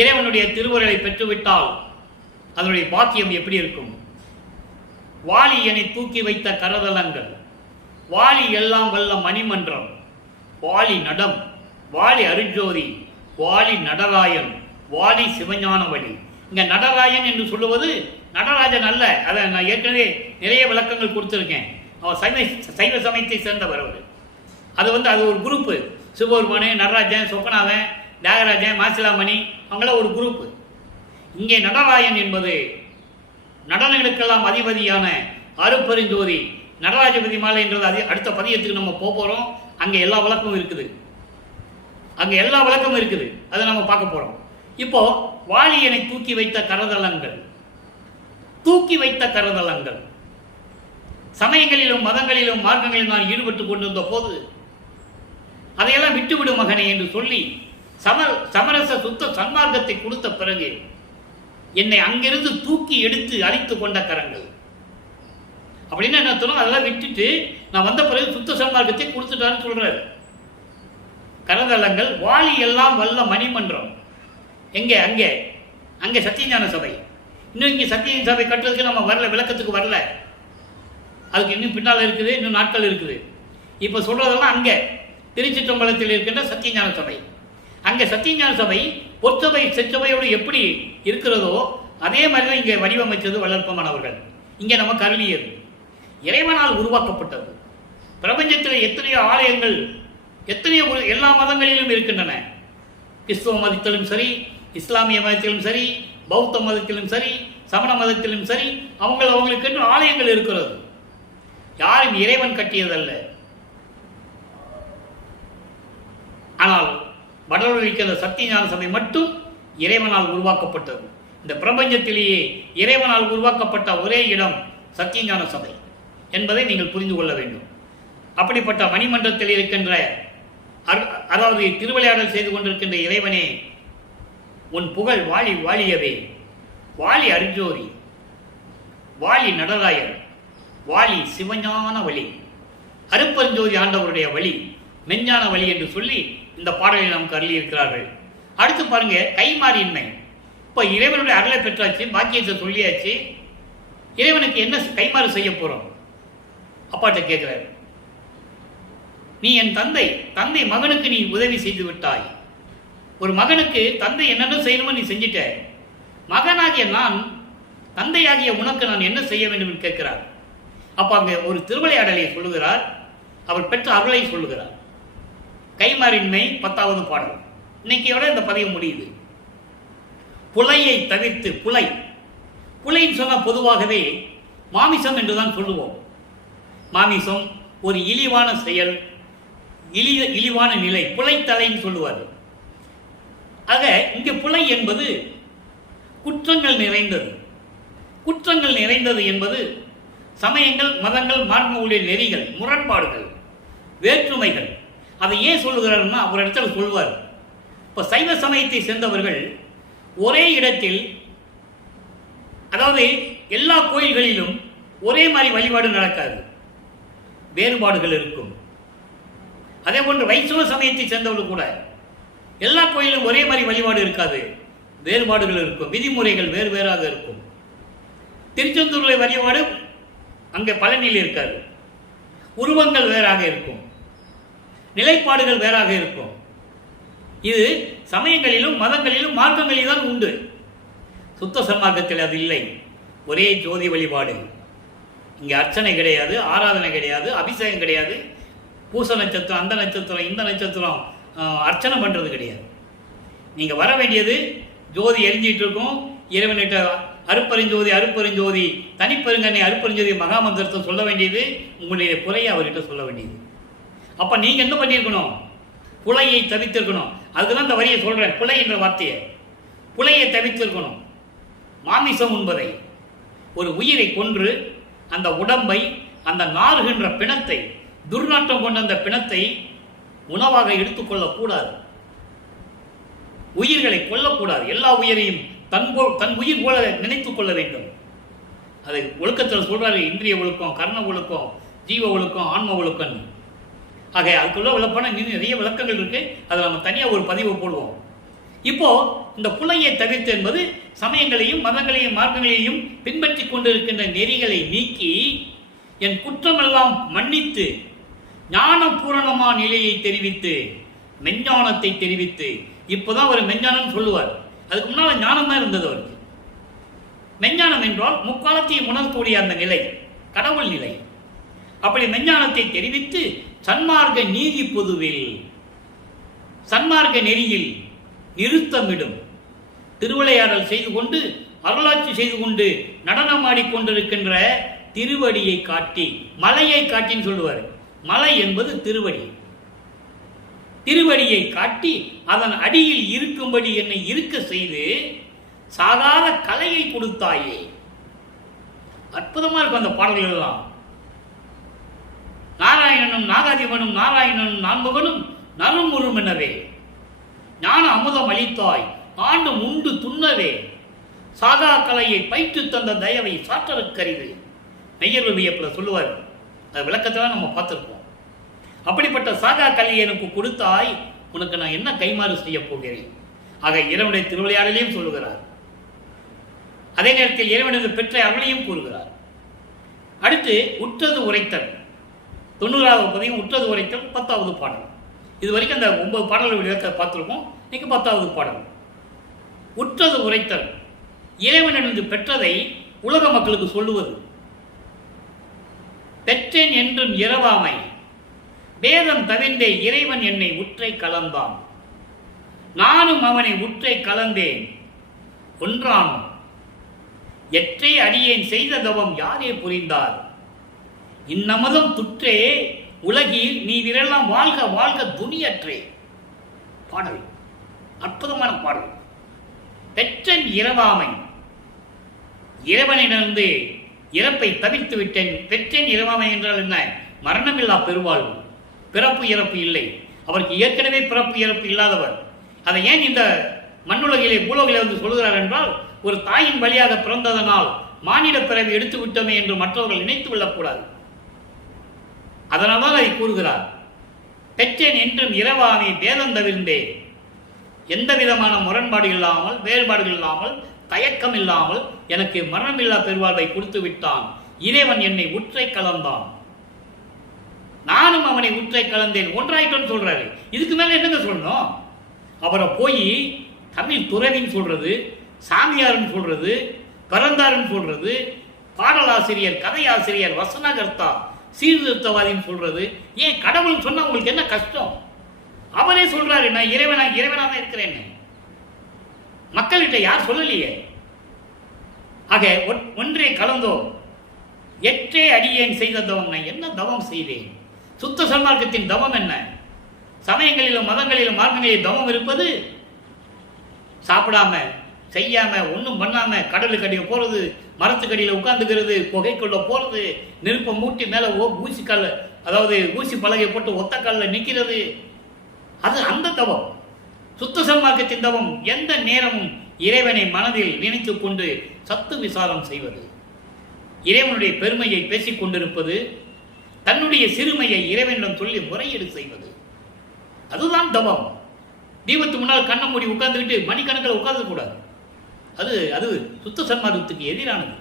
இறைவனுடைய திருவருளை பெற்றுவிட்டால் அதனுடைய பாக்கியம் எப்படி இருக்கும்? வாலி என்னை தூக்கி வைத்த கரதலங்கள், வாலி எல்லாம் வல்ல மணிமன்றம், வாலி நடம், வாலி அருஜோதி, வாலி நடராயன், வாலி சிவஞான வழி. இங்கே நடராயன் என்று சொல்லுவது நடராஜன் அல்ல. அதை நான் ஏற்கனவே நிறைய விளக்கங்கள் கொடுத்துருக்கேன். அவர் சைவ சமயத்தை சேர்ந்தவர். அவர் அது ஒரு குரூப்பு. சிவபெருமானு, நடராஜன், சொப்பனாவன், தியாகராஜன், மாசிலாமணி அவங்களாம் ஒரு குரூப்பு. இங்கே நடராயன் என்பது நடனங்களுக்கெல்லாம் அதிபதியான அருப்பெருஞ்சோதி நடராஜபதி மாலை என்றது அடுத்த பதியத்துக்கு நம்ம போகிறோம். அங்கே எல்லா விளக்கமும் இருக்குது. அதை நம்ம பார்க்க போகிறோம். இப்போ வாலியனை தூக்கி வைத்த கரதலங்கள், சமயங்களிலும் மதங்களிலும் மார்க்கங்களிலும் நான் ஈடுபட்டு கொண்டிருந்த போது அதையெல்லாம் விட்டுவிடும் மகனே என்று சொல்லி சமரச சுத்த சன்மார்க்கத்தை கொடுத்த பிறகு என்னை அங்கிருந்து தூக்கி எடுத்து அழித்து கொண்ட கரங்கள் அப்படின்னு என்ன சொல்லுவோம். அதெல்லாம் விட்டுட்டு நான் வந்த பிறகு சுத்த சன்மார்க்கத்தை கொடுத்துட்டான்னு சொல்றாரு. கரதலங்கள், வாலி எல்லாம் வல்ல மணிமன்றம். அங்கே சத்தியஞான சபை. இன்னும் இங்கே சத்தியஞான சபை கட்டுறதுக்கு நம்ம வரல, விளக்கத்துக்கு வரல. அதுக்கு இன்னும் பின்னால் இருக்குது, இன்னும் நாட்கள் இருக்குது. இப்போ சொல்றதெல்லாம் அங்கே திருச்சிற்றம்பலத்தில் இருக்கின்ற சத்தியஞான சபை. அங்கே சத்தியஞான சபை பொற்சபை செச்சபையோடு எப்படி இருக்கிறதோ அதே மாதிரி தான் இங்கே வடிவமைச்சது வளர்ப்பமானவர்கள். இங்கே நமக்கு அருளியது இறைவனால் உருவாக்கப்பட்டது. பிரபஞ்சத்தில் எத்தனையோ ஆலயங்கள், எத்தனையோ எல்லா மதங்களிலும் இருக்கின்றன. கிறிஸ்துவ மதத்திலும் சரி, இஸ்லாமிய மதத்திலும் சரி, பௌத்த மதத்திலும் சரி, சமண மதத்திலும் சரி, அவங்களுக்கு என்று ஆலயங்கள் இருக்கிறது. யாரும் இறைவன் கட்டியதல்ல. ஆனால் வடலூரில் இருக்கிற சத்தியஞான சபை மட்டும் இறைவனால் உருவாக்கப்பட்டது. இந்த பிரபஞ்சத்திலேயே இறைவனால் உருவாக்கப்பட்ட ஒரே இடம் சத்தியஞான சபை என்பதை நீங்கள் புரிந்து கொள்ள வேண்டும். அப்படிப்பட்ட மணிமன்றத்தில் இருக்கின்ற, அதாவது திருவிளையாடல் செய்து கொண்டிருக்கின்ற இறைவனே, உன் புகழ் வாலி வாலியவே, வாலி அருஜோதி, வாலி நடராயன், வாலி சிவஞான வழி, அருப்பெருஞ்சோதி ஆண்டவருடைய வழி, மெஞ்ஞான வழி என்று சொல்லி இந்த பாடலை நமக்கு அருளியிருக்கிறார்கள். அடுத்து பாருங்க, கைமாறியின்மை. இப்போ இறைவனுடைய அருளை பெற்றாச்சு, பாக்கியத்தை சொல்லியாச்சு. இறைவனுக்கு என்ன கைமாறு செய்ய போறோம்? அப்பாட்ட கேட்கிறார். நீ என் தந்தை மகனுக்கு நீ உதவி செய்து விட்டாய். ஒரு மகனுக்கு தந்தை என்னென்ன செய்யணுமோ நீ செஞ்சிட்ட. மகனாகிய நான், தந்தையாகிய உனக்கு நான் என்ன செய்ய வேண்டும் என்று கேட்கிறார். அப்ப அங்க ஒரு திருவிளையாடலை சொல்லுகிறார், அவர் பெற்ற அருளை சொல்லுகிறார். கைமாறின்மை 10வது பாடல். இன்னைக்கையோட இந்த பதிவு முடியுது. புலையை தவிர்த்து, புலைன்னு சொன்னா பொதுவாகவே மாமிசம் என்றுதான் சொல்லுவோம். மாமிசம் ஒரு இழிவான செயல், இழிவான நிலை, புலைத்தலைன்னு சொல்லுவார். ஆக இங்கே புலை என்பது குற்றங்கள் நிறைந்தது என்பது சமயங்கள், மதங்கள், மார்க்கங்களுடைய நெறிகள், முரண்பாடுகள், வேற்றுமைகள். அதை ஏன் சொல்லுகிறாருன்னா ஒரு இடத்துல சொல்லுவார். இப்போ சைவ சமயத்தை சேர்ந்தவர்கள் ஒரே இடத்தில், அதாவது எல்லா கோயில்களிலும் ஒரே மாதிரி வழிபாடு நடக்காது, வேறுபாடுகள் இருக்கும். அதே போன்று வைஷ்ணவ சமயத்தை சேர்ந்தவர்கள் கூட எல்லா கோயிலும் ஒரே மாதிரி வழிபாடு இருக்காது, வேறுபாடுகள் இருக்கும், விதிமுறைகள் வேறு வேறாக இருக்கும். திருச்செந்தூர்ல வழிபாடு அங்கே பழனியில் இருக்காது, உருவங்கள் வேறாக இருக்கும், நிலைப்பாடுகள் வேறாக இருக்கும். இது சமயங்களிலும் மதங்களிலும் மார்க்கங்களிலும் தான் உண்டு. சுத்த சன்மார்க்கத்தில் அது இல்லை. ஒரே ஜோதி வழிபாடு. இங்கே அர்ச்சனை கிடையாது, ஆராதனை கிடையாது, அபிஷேகம் கிடையாது, பூச நட்சத்திரம், அந்த நட்சத்திரம், இந்த நட்சத்திரம் அர்ச்சனை பண்ணுறது கிடையாது. நீங்கள் வர வேண்டியது ஜோதி எரிஞ்சிட்டு இருக்கும், இறைவன்கிட்ட அருப்பெருஞ்சோதி அருப்பெருஞ்சோதி தனிப்பெருங்கண்ணை அருப்பெருஞ்சோதி மகாமந்திரத்தை சொல்ல வேண்டியது, உங்களுடைய குறையை அவர்கிட்ட சொல்ல வேண்டியது. அப்போ நீங்கள் என்ன பண்ணியிருக்கணும்? புலையை தவித்திருக்கணும். அதுக்கு தான் இந்த வரியை சொல்கிறேன், புலை என்ற வார்த்தையை. புலையை தவித்திருக்கணும். மாமிசம் உண்பதை, ஒரு உயிரை கொன்று அந்த உடம்பை, அந்த நாறுகின்ற பிணத்தை, துர்நாற்றம் கொண்ட அந்த பிணத்தை உணவாக எடுத்துக்கொள்ளக்கூடாது. உயிர்களை கொல்லக்கூடாது. எல்லா உயிரையும் தன் உயிர் போல நினைத்துக் கொள்ள வேண்டும். அது ஒழுக்கத்தில் சொல்றாரு, இந்திரிய ஒழுக்கம், கர்ண ஒழுக்கம், ஜீவ ஒழுக்கம், ஆன்ம ஒழுக்கம். ஆக அதுக்குள்ள விளப்பான நிறைய விளக்கங்கள் இருக்கு. அதை நம்ம தனியாக ஒரு பதிவு போடுவோம். இப்போ இந்த புலையை தவிர்த்து என்பது சமயங்களையும் மதங்களையும் மார்க்கங்களையும் பின்பற்றி கொண்டிருக்கின்ற நெறிகளை நீக்கி என் குற்றமெல்லாம் மன்னித்து ஞான பூரணமான நிலையை தெரிவித்து மெஞ்ஞானத்தை தெரிவித்து, இப்போதான் ஒரு மெஞ்ஞானம் சொல்லுவார். அதுக்கு முன்னால் ஞானம் தான் இருந்தது அவருக்கு. மெஞ்ஞானம் என்றால் முக்காலத்தையும் உணரக்கூடிய அந்த நிலை, கடவுள் நிலை. அப்படி மெஞ்ஞானத்தை தெரிவித்து சன்மார்க்க நீதி பொதுவில், சன்மார்க்க நெறியில் நிறுத்தமிடும், திருவிளையாடல் செய்து கொண்டு அருளாட்சி செய்து கொண்டு நடனமாடிக்கொண்டிருக்கின்ற திருவடியை காட்டி, மலையை காட்டின்னு சொல்லுவார். மலை என்பது திருவடி. திருவடியை காட்டி அதன் அடியில் இருக்கும்படி என்னை இருக்க செய்து சாதாரண கலையை கொடுத்தாயே. அற்புதமா இருக்கும் அந்த பாடல்கள் எல்லாம். நாராயணனும் நாகாதிபனும் நாராயணனும் நான்முகனும் நறுமுறும் என்னவே, ஞான அமுதம் அளித்தாய் ஆண்டு உண்டு துண்ணவே, சாகா கலையை பயிற்று தந்த தயவை சாற்றற்கரிது. மெய்யர் வியப்பில் சொல்லுவார். அது விளக்கத்தில் நம்ம பார்த்துருப்போம். அப்படிப்பட்ட சாகா கலையை எனக்கு கொடுத்தாய், உனக்கு நான் என்ன கைமாறு செய்ய போகிறேன். ஆக இறைவனுடைய திருவிளையாடலையும் சொல்லுகிறார். அதே நேரத்தில் இறைவனது பெற்ற அருளையும் கூறுகிறார். அடுத்து உற்றது உரைத்தல், 90வது பதிகம் உற்றது உரைத்தல் 10வது பாடல். இது வரைக்கும் அந்த 9 பாடல்கள் விளக்க பார்த்துருக்கோம். இன்னைக்கு 10வது பாடல். உற்றது உரைத்தல், இறைவனிலிருந்து பெற்றதை உலக மக்களுக்கு சொல்லுவது. பெற்றேன் என்றும் இரவாமை, வேதம் தவிர்ந்தே இறைவன் என்னை உற்றை கலந்தான், நானும் அவனை உற்றை கலந்தேன் ஒன்றானும், எற்றை அடியேன் செய்த தவம் யாரே புரிந்தார், இன்னமதம் துற்றே உலகில் நீ விரலாம் வாழ்க வாழ்க துணியற்றே. பாடல் அற்புதமான பாடல். பெற்றன் இரவாமை, இறைவனிடமிருந்து இறப்பை தவிர்த்து விட்டேன். பெற்றேன் இரவாமை என்றால் என்ன? மரணமில்லா பெருவாழ்வு, பிறப்பு இறப்பு இல்லை. அவருக்கு ஏற்கனவே பிறப்பு இறப்பு இல்லாதவர். அதை ஏன் இந்த மண்ணுலகிலே பூலோகிலே வந்து சொல்கிறார் என்றால், ஒரு தாயின் வழியாக பிறந்ததனால் மானிட பிறவி எடுத்து விட்டோமே என்று மற்றவர்கள் நினைத்து கொள்ளக்கூடாது. அதனால்தான் அதை கூறுகிறார். பெற்றேன் என்றும் இரவாமை வேதம் தவிர்ந்தே, எந்த விதமான முரண்பாடு இல்லாமல், வேறுபாடுகள் இல்லாமல், தயக்கம் இல்லாமல் எனக்கு மரணமில்லா பெருவாழ்வை கொடுத்து விட்டான். இறைவன் என்னை உற்றை கலந்தான், நானும் அவனை உற்றை கலந்தேன், ஒன்றாயிட்டோன்னு சொல்றாரு. இதுக்கு மேல என்னங்க சொல்லணும்? அவரை போய் தமிழ் துறவின்னு சொல்றது, சாமியார்னு சொல்றது, பரந்தாருன்னு சொல்றது, பாடலாசிரியர், கதையாசிரியர், வசனகர்த்தா, சீர்திருத்தவாதின்னு சொல்றது. ஏன் கடவுள்னு சொன்னா உங்களுக்கு என்ன கஷ்டம்? அவரே சொல்றாரு, நான் இறைவனாக இருக்கிறேன். மக்கள்கிட்ட யார் சொல்லலையே. ஆக ஒன்றே கலந்தோம், எற்றே அடியேன் செய்த தவம். நான் என்ன தவம் செய்தேன்? சுத்த சன்மார்க்கத்தின் தவம் என்ன? சமயங்களிலும் மதங்களிலும் மார்க்கங்களிலும் தவம் இருப்பது சாப்பிடாம, செய்யாம, ஒன்றும் பண்ணாம, கடலுக்கு அடியில் போறது, மரத்துக்கடியில் உட்கார்ந்துக்கிறது, புகைக்குள்ள போறது, நெருப்பை மூட்டி மேலே ஊசிக்கல்ல, அதாவது ஊசி பலகை போட்டு ஒத்த கல்ல நிற்கிறது. அது அந்த தவம். சுத்த சன்மார்க்கத்தின் தவம் எந்த நேரமும் இறைவனை மனதில் நினைத்து கொண்டு சத்து விசாரம் செய்வது, இறைவனுடைய பெருமையை பேசிக் கொண்டிருப்பது, தன்னுடைய சிறுமையை இறைவனிடம் சொல்லி முறையீடு செய்வது, அதுதான் தவம். தீபத்து முன்னால் கண்ணை மூடி உட்கார்ந்துக்கிட்டு மணிக்கணக்கில் உட்கார்ந்து கூடாது. அது சுத்த சன்மார்க்கத்துக்கு எதிரானது.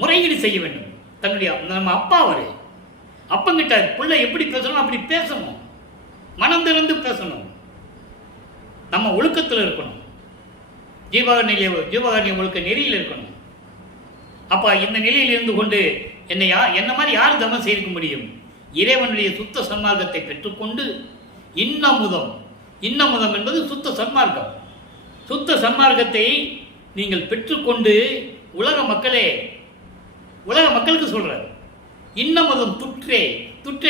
முறையீடு செய்ய வேண்டும். தன்னுடைய நம்ம அப்பா அவரு, அப்பங்கிட்ட பிள்ளை எப்படி பேசணும் அப்படி பேசணும், மனம் திறந்து பேசணும், நம்ம ஒழுக்கத்தில் இருக்கணும், ஜீவகாரணிய ஒழுக்க நெறியில் இருக்கணும். அப்ப இந்த நிலையில் இருந்து கொண்டு என்ன மாதிரி யார் தவம் செய்திருக்க முடியும்? இறைவனுடைய சுத்த சன்மார்க்கத்தை பெற்றுக்கொண்டு இன்னமுதம் இன்னமுதம் என்பது சுத்த சன்மார்க்கம். சுத்த சன்மார்க்கத்தை நீங்கள் பெற்றுக்கொண்டு உலக மக்களுக்கு சொல்றார். இன்னமுதம் துற்றே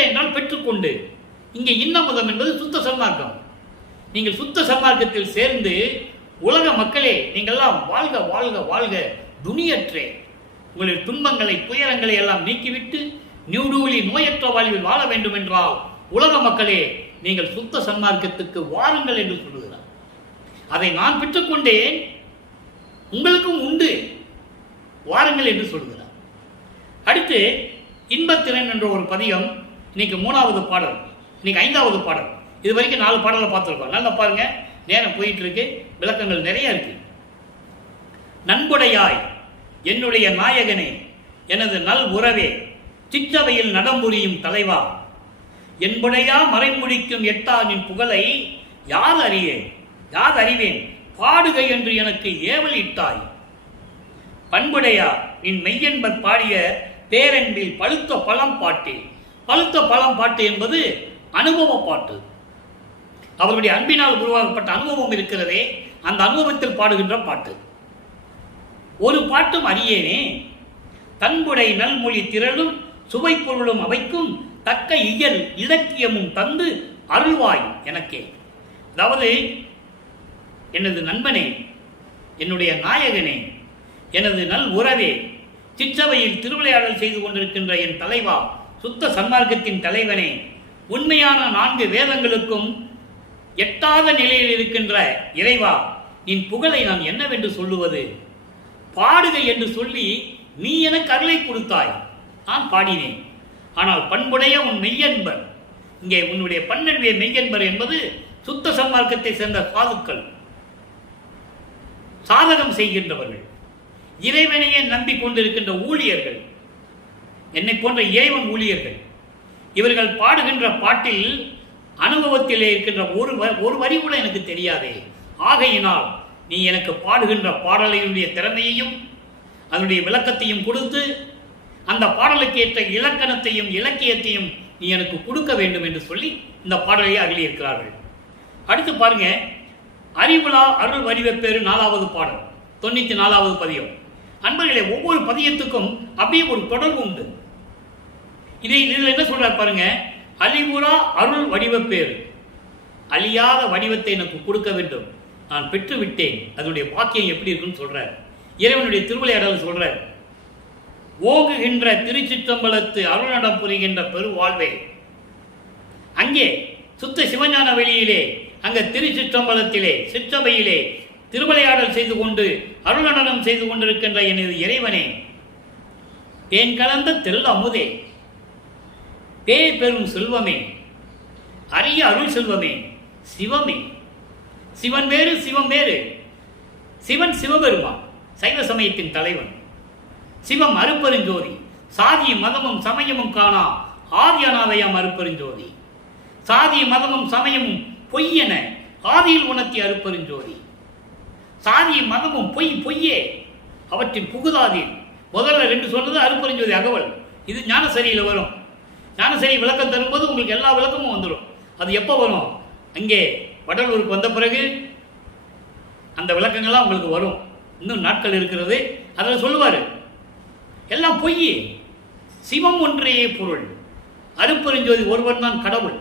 என்றால் பெற்றுக்கொண்டு. இங்கே இன்னமுதம் என்பது சுத்த சன்மார்க்கம். நீங்கள் சுத்த சன்மார்க்கத்தில் சேர்ந்து உலக மக்களே நீங்கள்லாம் வாழ்க வாழ்க வாழ்க துணியற்றே, உங்களுடைய துன்பங்களை துயரங்களை எல்லாம் நீக்கிவிட்டு நியூடூலி நோயற்ற வாழ்வில் வாழ வேண்டும் என்றால் உலக மக்களே நீங்கள் சுத்த சன்மார்க்கத்துக்கு வாருங்கள் என்று சொல்லுகிறார். அதை நான் பெற்றுக்கொண்டேன், உங்களுக்கும் உண்டு, வாருங்கள் என்று சொல்கிறார். அடுத்து இன்பத்திறன் என்ற ஒரு பதியம். இன்னைக்கு 3வது பாடல், இன்னைக்கு 5வது பாடல். இது வரைக்கும் 4 பாடலை பார்த்துருக்கோம். நல்லா பாருங்க, நேரம் போயிட்டு இருக்கு, விளக்கங்கள் நிறைய இருக்கு. நண்புடையாய் என்னுடைய நாயகனே, எனது நல் உறவே, சிற்றவையில் நடம்புரியும் தலைவா, என்புடையா மறைமுடிக்கும் எட்டானின் புகழை யார் அறிவேன் பாடுகை என்று எனக்கு ஏவல் இட்டாய். பண்புடையா நின் மெய்யன்பர் பாடிய பேரன்பில் பழுத்த பழம் பாட்டு. பழுத்த பழம் பாட்டு என்பது அனுபவ பாட்டு. அவருடைய அன்பினால் உருவாக்கப்பட்ட அனுபவம் இருக்கிறதே, அந்த அனுபவத்தில் பாடுகின்ற பாட்டு. ஒரு பாட்டும் அறியேனே, தன்புடை நல்மொழி திரளும் சுவை பொருளும் அவைக்கும் தக்க இயல் இலக்கியமும் தந்து அருள்வாய் எனக்கே. அதாவது எனது நண்பனே, என்னுடைய நாயகனே, எனது நல் உறவே, சிற்றவையில் திருவிளையாடல் செய்து கொண்டிருக்கின்ற என் தலைவா, சுத்த சன்மார்க்கத்தின் தலைவனே, உண்மையான 4 வேதங்களுக்கும் எட்டாத நிலையில் இருக்கின்ற இறைவா, நின் புகழை நான் என்னவென்று சொல்லுவது? பாடுகை என்று சொல்லி நீ எனக்கு அருளை கொடுத்தாய், நான் பாடினேன். ஆனால் பண்புடைய உன் மெய்யன்பர், இங்கே உன்னுடைய பன்னெடுவே மெய்யன்பர் என்பது சுத்த சன்மார்க்கத்தை சேர்ந்த சாதுக்கள், சாதகம் செய்கின்றவர்கள், இறைவனையே நம்பிக்கொண்டிருக்கின்ற ஊழியர்கள், என்னை போன்ற இறைவன் ஊழியர்கள். இவர்கள் பாடுகின்ற பாட்டில் அனுபவத்திலே இருக்கின்ற ஒரு வரி கூட எனக்கு தெரியாதே. ஆகையினால் நீ எனக்கு பாடுகின்ற பாடலினுடைய திறமையையும் அதனுடைய விளக்கத்தையும் கொடுத்து அந்த பாடலுக்கு ஏற்ற இலக்கணத்தையும் இலக்கியத்தையும் நீ எனக்கு கொடுக்க வேண்டும் என்று சொல்லி இந்த பாடலை அருளியிருக்கிறார்கள். அடுத்து பாருங்க, அறிவுலா அருள் வடிவப்பேறு 4வது பாடல், 94வது பதியம். அன்பர்களே, ஒவ்வொரு பதியத்துக்கும் அப்படியே ஒரு தொடர்பு உண்டு. இதில் என்ன சொல்றார் பாருங்க, அழிவுலா அருள் வடிவப்பேறு, அழியாத வடிவத்தை எனக்கு கொடுக்க வேண்டும், நான் பெற்று விட்டேன். அதனுடைய வாக்கியம் எப்படி இருக்குன்னு சொல்ற, இறைவனுடைய திருவிளையாடல் சொல்ற. ஓங்குகின்ற திருச்சிற்றம்பலத்து அருள்நடம் புரிகின்ற பெருவாழ்வே, அங்கே சுத்த சிவஞான வெளியிலே, அங்க திருச்சிற்றம்பலத்திலே சிற்றவையிலே திருவிளையாடல் செய்து கொண்டு அருள்நடனம் செய்து கொண்டிருக்கின்ற எனது இறைவனே, தேன் கலந்த தெல்ல அமுதே, பேய் பெரும் செல்வமே, அரிய அருள் செல்வமே, சிவமே. சிவன் வேறு சிவம் வேறு. சிவன் சிவபெருமான், சைவ சமயத்தின் தலைவன். சிவம் அருப்பெருஞ்சோதி, சாதி மதமும் சமயமும் காணா ஆதி அனாதையாம் அருப்பெருஞ்சோதி. சாதி மதமும் சமயமும் பொய்யென ஆதியில் உணர்த்தி அருப்பெருஞ்சோதி. சாதி மதமும் பொய்யே, அவற்றின் புகுதாதீர். முதல்ல 2 சொன்னது அருப்பெருஞ்சோதி அகவல். இது ஞானசரியில் வரும். ஞானசரி விளக்கம் தரும்போது உங்களுக்கு எல்லா விளக்கமும் வந்துடும். அது எப்போ வரும்? அங்கே வடலூருக்கு வந்த பிறகு அந்த விளக்கங்கள்லாம் உங்களுக்கு வரும். இன்னும் நாட்கள் இருக்கிறது, அதில் சொல்லுவார். எல்லாம் பொய், சிவம் ஒன்றே பொருள், அருப்பெருஞ்சோதி ஒருவன் தான் கடவுள்.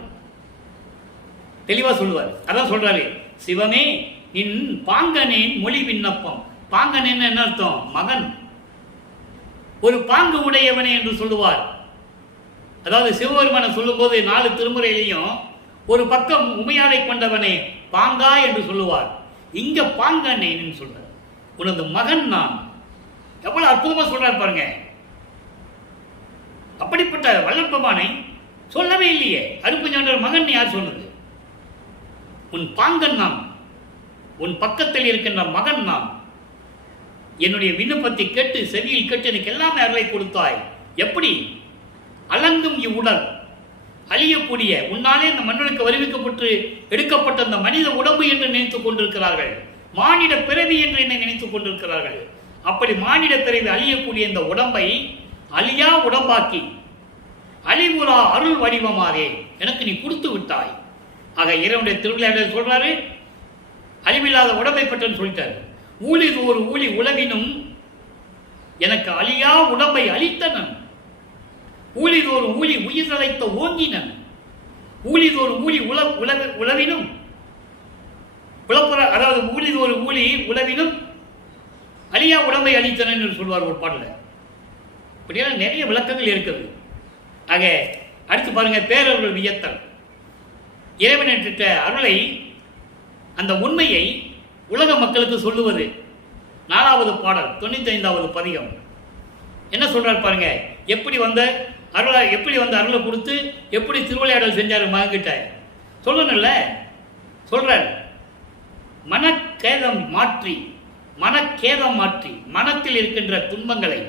தெளிவா சொல்லுவார். அதான் சொல்றாரு, சிவமே நின் பாங்கனேன் மொழி விண்ணப்பம். பாங்கனேன் என்ன அர்த்தம்? மகன். ஒரு பாங்கு உடையவனே என்று சொல்லுவார். அதாவது சிவபெருமானை சொல்லும் போது 4 திருமுறையிலையும் ஒரு பக்கம் உமையாடை கொண்டவனே பாங்கா என்று சொல்லுவார். இங்க பாங்கனேன் சொல்றார், உனது மகன் நான். எவ்வளவு அற்புதமா சொல்றார் பாருங்க. அப்படிப்பட்ட வல்லற்பமானை சொல்லவே இல்லையே. அருப்புஞாண்டர் மகன் யார் சொன்னது? உன் பாங்கன் நான், உன் பக்கத்தில் இருக்கின்ற மகன் நான். என்னுடைய விண்ணப்பத்தை கேட்டு செவியில் கேட்டு எனக்கு எல்லாமே அருளை கொடுத்தாய். எப்படி? அலங்கும் இவ்வுடல் அழியக்கூடிய, உன்னாலே இந்த மண்ணுக்கு வருவிக்கப்பட்டு எடுக்கப்பட்ட அந்த மனித உடம்பு என்று நினைத்துக் கொண்டிருக்கிறார்கள். மானிட பிறவி என்று என்னை நினைத்துக் கொண்டிருக்கிறார்கள். அப்படி மானிட பிறவி அழியக்கூடிய இந்த உடம்பை அழியா உடம்பாக்கி அழிவுறா அருள் வடிவமாகவே எனக்கு நீ கொடுத்து விட்டாய். ஆக இறைவனுடைய திருவிளையாடல் சொல்றாரு, அழிவில்லாத உடம்பை பற்றன்னு சொல்லிட்டாரு. ஊழிது ஒரு ஊழி உலகினும் எனக்கு அழியா உடம்பை அளித்தனன், ஊழிதோர் ஊழி உயிரழைத்த ஓங்கினன், ஊழிதோர் ஊழி உளவினும் புலப்புற, அதாவது ஊழிதோர் ஊழி உளவினும் அழியா உடம்பை அளித்தனன் என்று சொல்வார் ஒரு பாடல. இப்படியெல்லாம் நிறைய விளக்கங்கள் இருக்குது. ஆக அடுத்து பாருங்க, பேரருள் வியத்தல். இறைவனிட்ட அருளை, அந்த உண்மையை உலக மக்களுக்கு சொல்லுவது. 4வது பாடல் 95வது பதிகம் என்ன சொல்றாரு பாருங்க. எப்படி வந்த அருளை கொடுத்து எப்படி திருவிளையாடல் செஞ்சாரு மகன்கிட்ட சொல்லணும்ல. சொல்றார், மனக்கேதம் மாற்றி மனத்தில் இருக்கின்ற துன்பங்களை,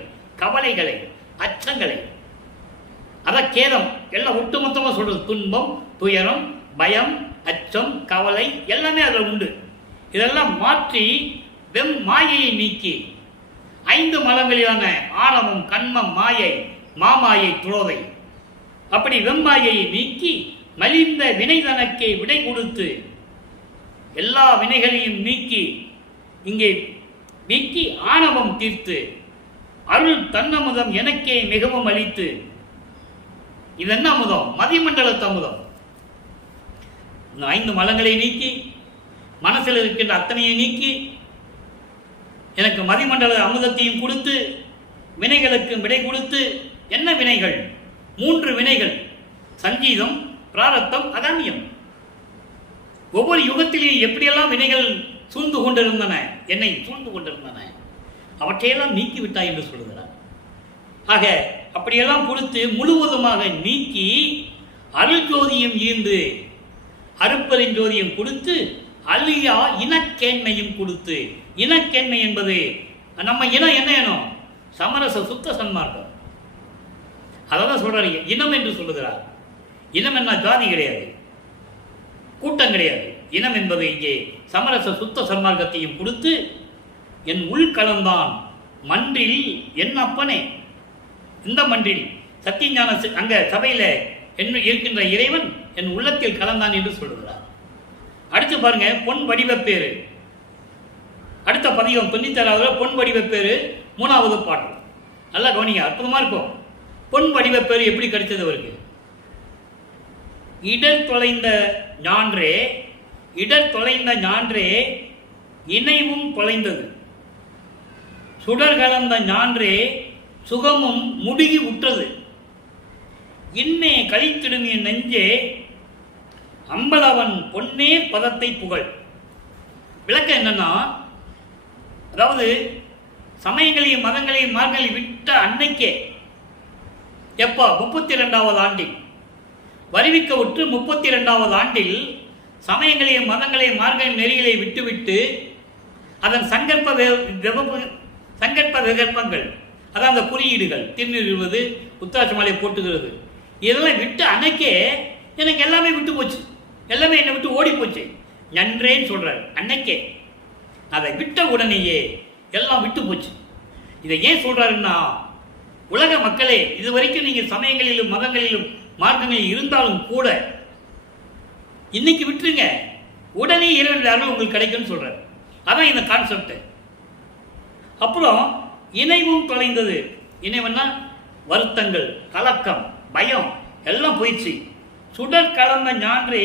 கவலைகளை, அச்சங்களை, அத கேதம் எல்லாம் ஒட்டுமொத்தமாக சொல்றது. துன்பம், துயரம், பயம், அச்சம், கவலை எல்லாமே அதில் உண்டு. இதெல்லாம் மாற்றி வெம் மாயையை நீக்கி 5 மலங்களிலான ஆணவம், கண்மம், மாயை, மாமாயை, துரோதை, அப்படி வெம்மாயையை நீக்கி மலிந்த வினைதனக்கே விடை கொடுத்து, எல்லா வினைகளையும் நீக்கி ஆணவம் தீர்த்து அருள் தன்னமுதம் எனக்கே மிகவும் அளித்து. இது என்ன அமுதம்? மதிமண்டலத்து அமுதம். 5 மலங்களை நீக்கி மனசில் இருக்கின்ற அத்தனையை நீக்கி எனக்கு மதிமண்டல அமுதத்தையும் கொடுத்து வினைகளுக்கு விடை கொடுத்து. என்ன வினைகள்? 3 வினைகள்: சஞ்சீதம், பிராரத்தம், அகாமியம். ஒவ்வொரு யுகத்திலேயும் எப்படியெல்லாம் வினைகள் சூழ்ந்து கொண்டிருந்தன, என்னை சூழ்ந்து கொண்டிருந்தன, அவற்றையெல்லாம் நீக்கிவிட்டாய் என்று சொல்லுகிறார். ஆக அப்படியெல்லாம் கொடுத்து முழுவதுமாக நீக்கி அருள் ஜோதியும் ஈந்து அருப்பெருஞ்சோதியும் கொடுத்து அழியா இனக்கேண்மையும் கொடுத்து. இனக்கேண்மை என்பது நம்ம இனம் என்ன இனம்? சமரச சுத்த சன்மார்க்கம். அதான் சொல்றாரு, இனம் என்று சொல்லுகிறார். இனம் என்ன? ஜாதி கிடையாது, கூட்டம் கிடையாது. இனம் என்பது இங்கே சமரச சுத்த சன்மார்க்கத்தையும் கொடுத்து என் உள் கலந்தான் மன்றில் என் அப்பனே. இந்த மன்றில் சத்தியஞான அங்க சபையில இருக்கின்ற இறைவன் என் உள்ளத்தில் கலந்தான் என்று சொல்லுகிறார். அடுத்து பாருங்க, பொன் வடிவப்பேறு. அடுத்த பதிகம் 96வது பொன் வடிவப்பேறு 3வது பாடல். நல்லா கவனிங்க, அற்புதமா இருக்கும். பொன் வடிவப்பேறு எப்படி கிடைச்சது அவருக்கு? இடர் தொலைந்த ஞான்றே இணைவும் தொலைந்தது, சுடர் கலந்த ஞான்றே சுகமும் முடுகி உற்றது, இன்னே கழித்திடுமிய நெஞ்சே அம்பலவன் பொன்னே பதத்தை புகழ். விளக்கம் என்னன்னா, அதாவது சமயங்களையும் மதங்களையும் மார்களை விட்ட அன்னைக்கே, எப்போ? 32வது ஆண்டில் வருவிக்க உற்று 32வது ஆண்டில் சமயங்களையும் மதங்களையும் மார்களின் நெறிகளை விட்டுவிட்டு அதன் சங்கற்ப விகற்பங்கள், அதான் அந்த குறியீடுகள், திருநீறுவது, உத்தாட்சமாலை போட்டுகிறது, இதெல்லாம் விட்டு அன்னைக்கே எனக்கு எல்லாமே விட்டு போச்சு, எல்லாமே என்னை விட்டு ஓடி போச்சு நன்றேன்னு சொல்றாரு. அன்னைக்கே அதை விட்ட உடனேயே எல்லாம் விட்டு போச்சு. இதை ஏன் சொல்றாருன்னா, உலக மக்களே, இதுவரைக்கும் நீங்க சமயங்களிலும் மதங்களிலும் மார்க்கங்களில் இருந்தாலும் கூட இன்னைக்கு விட்டுருங்க, உடனே இறைவனுடைய அருள் உங்களுக்கு கிடைக்கும்னு சொல்றாரு. அதான் இந்த கான்செப்ட். அப்புறம் இணைவும் தொலைந்தது. இணைவன்னா வருத்தங்கள், கலக்கம், பயம் எல்லாம் போயிடுச்சு. சுடர் கலந்த ஞான்றே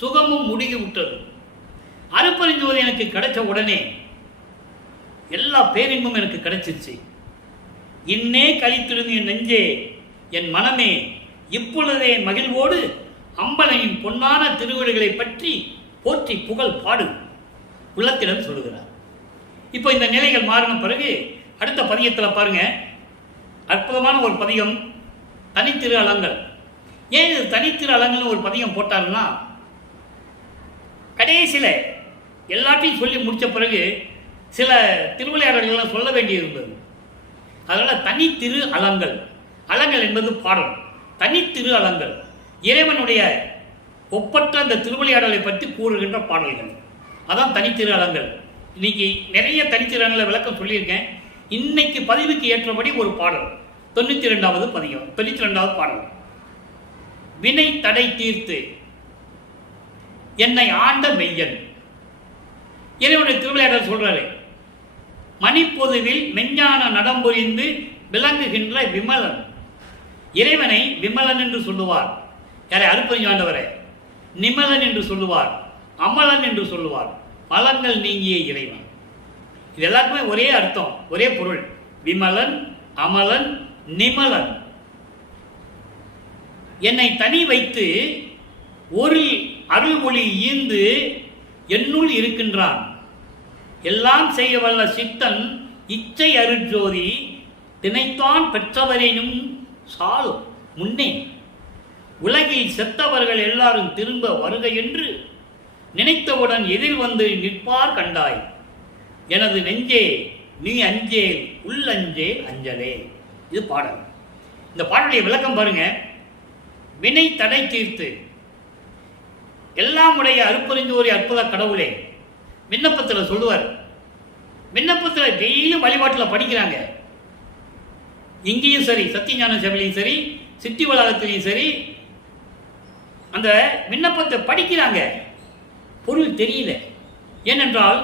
சுகமும் முடுகி விட்டது. அருப்பெருஞ்சோதி எனக்கு கிடைச்ச உடனே எல்லா பேரின்பும் எனக்கு கிடைச்சிருச்சு. இன்னே கழித்திருந்த என் நெஞ்சே, என் மனமே, இப்பொழுதே மகிழ்வோடு அம்பலனின் பொன்னான திருவடிகளை பற்றி போற்றி புகழ் பாடு உள்ளத்திடம் சொல்லுகிறார். இப்போ இந்த நிலைகள் மாறின பிறகு அடுத்த பதிகத்தில் பாருங்க, அற்புதமான ஒரு பதிகம், தனித்திரு அலங்கள். ஏன் இது தனித்திரு அலங்கள்னு ஒரு பதிகம் போட்டாருன்னா, கடைசியில் எல்லாத்தையும் சொல்லி முடித்த பிறகு சில திருவிளையாடல்கள்லாம் சொல்ல வேண்டியிருந்தது. அதனால் தனித்திரு அலங்கள். அலங்கள் என்பது பாடல். தனித்திரு அலங்கள் இறைவனுடைய ஒப்பற்ற அந்த திருவிளையாடலை பற்றி கூறுகின்ற பாடல்கள். அதான் தனித்திரு அலங்கள். இன்னைக்கு நிறைய தனித்திரு அலங்களை விளக்கம் சொல்லியிருக்கேன். இன்னைக்கு பதிவுக்கு ஏற்றபடி ஒரு பாடல், 92வது பதிகம், 92வது பாடல். வினை தடை தீர்த்து. என்னை ஆண்ட மெய்யன். இறைவனுடைய திருவிளையாடல் சொல்றாரு, மணிப்பொதுவில் மெஞ்ஞான நடம்புரிந்து விளங்குகின்ற விமலன். இறைவனை விமலன் என்று சொல்லுவார். யாரை? அருட்பெருஞ்ஞாண்டவரை. நிமலன் என்று சொல்லுவார், அமலன் என்று சொல்லுவார். மலங்கள் நீங்கிய இறைவன். இது எல்லாருக்குமே ஒரே அர்த்தம், ஒரே பொருள். விமலன், அமலன், நிமலன். என்னை தனி வைத்து ஒரு அருள் ஒளி ஈந்து என்னுள் இருக்கின்றான். எல்லாம் செய்ய வல்ல சித்தன் இச்சை அருட்ஜோதி தினைத்தான் பெற்றவரேனும் சாலும் முன்னே உலகில் செத்தவர்கள் எல்லாரும் திரும்ப வருக என்று நினைத்தவுடன் எதிர் வந்து நிற்பார் கண்டாய். எனது நெஞ்சே நீ அஞ்சேல் உள்ளஞ்சே அஞ்சலே. இது பாடல். இந்த பாடலுடைய விளக்கம் பாருங்க. வினை தடை தீர்த்து எல்லாம் உடைய அருட்பெருஞ்சோதி அற்புத கடவுளே. விண்ணப்பத்தில் சொல்லுவார். விண்ணப்பத்தில் டெய்லியும் வழிபாட்டில் படிக்கிறாங்க. இங்கேயும் சரி, சத்தியஞான சபையிலையும் சரி, சித்தி வளாகத்திலையும் சரி, அந்த விண்ணப்பத்தை படிக்கிறாங்க. பொருள் தெரியல. ஏனென்றால்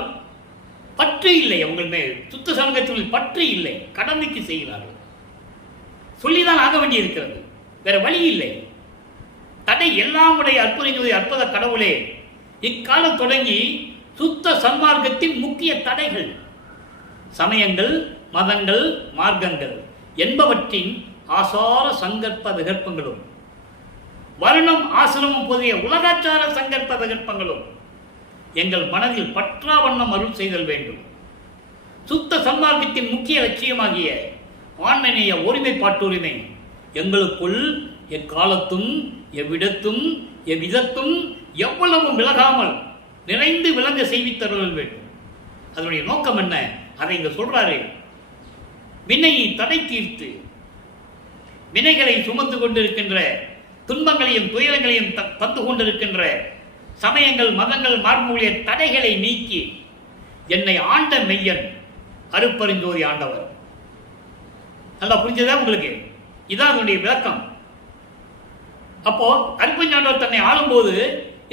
பற்று இல்லை அவங்க மேல். சுத்த சமூகத்தில் பற்று இல்லை. கடமைக்கு செய்கிறார்கள். சொல்லிதான் ஆக வேண்டி இருக்கிறது. வேற வழி இல்லை. தடை எல்லாம் உடைய அற்புத கடவுளே. இக்காலம் தொடங்கி சுத்த சன்மார்க்கத்தின் முக்கிய தடைகள் சமயங்கள், மதங்கள், மார்க்கங்கள் என்பவற்றின் ஆசார சங்கற்ப விகற்பங்களும் வருணம் ஆசிரமம் புதிய உலகாச்சார சங்கற்ப விகற்பங்களும் எங்கள் மனதில் பற்றா வண்ணம் அருள் செய்தல் வேண்டும். சுத்த சன்மார்க்கத்தின் முக்கிய லட்சியமாகிய ஆன்மநேய ஒருமைப்பாட்டுரிமை எங்களுக்குள் எக்காலத்தும் எவ்விடத்தும் எவ்விதத்தும் எவ்வளவும் விலகாமல் நிறைந்து விளங்க செய்வித்தருள் வேண்டும். அதனுடைய நோக்கம் என்ன? அதை இங்க சொல்றாரு. வினையை தடை தீர்த்து வினைகளை சுமந்து கொண்டிருக்கின்ற துன்பங்களையும் துயரங்களையும் தந்து கொண்டிருக்கின்ற சமயங்கள், மதங்கள், மார்புடைய தடைகளை நீக்கி என்னை ஆண்ட மெய்யன் அருட்பெருஞ்சோதி ஆண்டவர். நல்லா புரிஞ்சதா உங்களுக்கு? இதான் அதனுடைய விளக்கம். அப்போ அருட்பெருஞ்சாண்டவர் தன்னை ஆளும்போது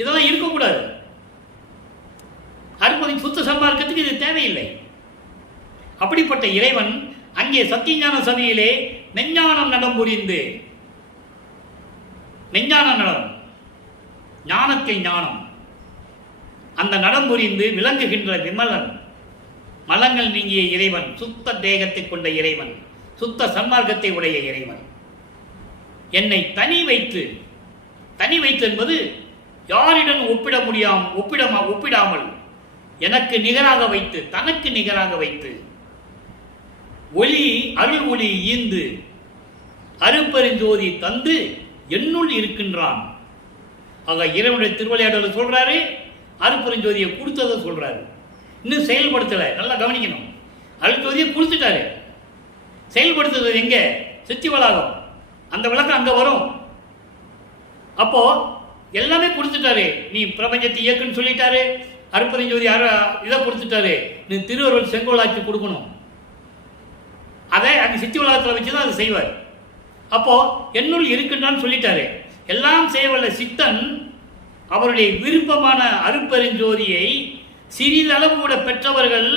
இதெல்லாம் இருக்கக்கூடாது. அருட்பெருஞ் சுத்த சன்மார்க்கத்துக்கு இது தேவையில்லை. அப்படிப்பட்ட இறைவன் அங்கே சத்தியஞான சபையிலே மெஞ்ஞானம் நடம் புரிந்து, மெஞ்ஞான நடம், ஞானத்தில் ஞானம், அந்த நடம் புரிந்து விளங்குகின்ற விமலன், மலங்கள் நீங்கிய இறைவன், சுத்த தேகத்தை கொண்ட இறைவன், சுத்த சன்மார்க்கத்தை உடைய இறைவன் என்னை தனி வைத்து என்பது யாரிடம் ஒப்பிடாமல் எனக்கு நிகராக வைத்து, தனக்கு நிகராக வைத்து ஒளி அருள் ஒளி ஈந்து அருட்பெருஞ்சோதி தந்து என்னுள் இருக்கின்றான். ஆக இறைவனுடைய திருவிளையாடல சொல்றாரு, அருட்பெருஞ்சோதியை கொடுத்ததை சொல்றாரு. இன்னும் செயல்படுத்தலை. நல்லா கவனிக்கணும். அருட்பெருஞ்சோதியை கொடுத்துட்டாரு. செயல்படுத்துறது எங்க? சித்தி வளாகம். அந்த விளக்கம் அங்க வரும். அப்போ எல்லாமே கொடுத்துட்டாரு. நீ பிரபஞ்சத்தை இயக்குன்னு சொல்லிட்டாரு. அருட்பெருஞ்சோதி இதை கொடுத்துட்டாரு. நீ திருவருள் செங்கோலாக்கி கொடுக்கணும். அதை அங்கே சித்தி உலகத்தில் வச்சுதான் அதை செய்வார். அப்போ என்னுள் இருக்கின்றான்னு சொல்லிட்டாரு. எல்லாம் செய்யவல்ல சித்தன் அவருடைய விருப்பமான அருட்பெருஞ்சோதியை சிறிதளவு கூட பெற்றவர்கள்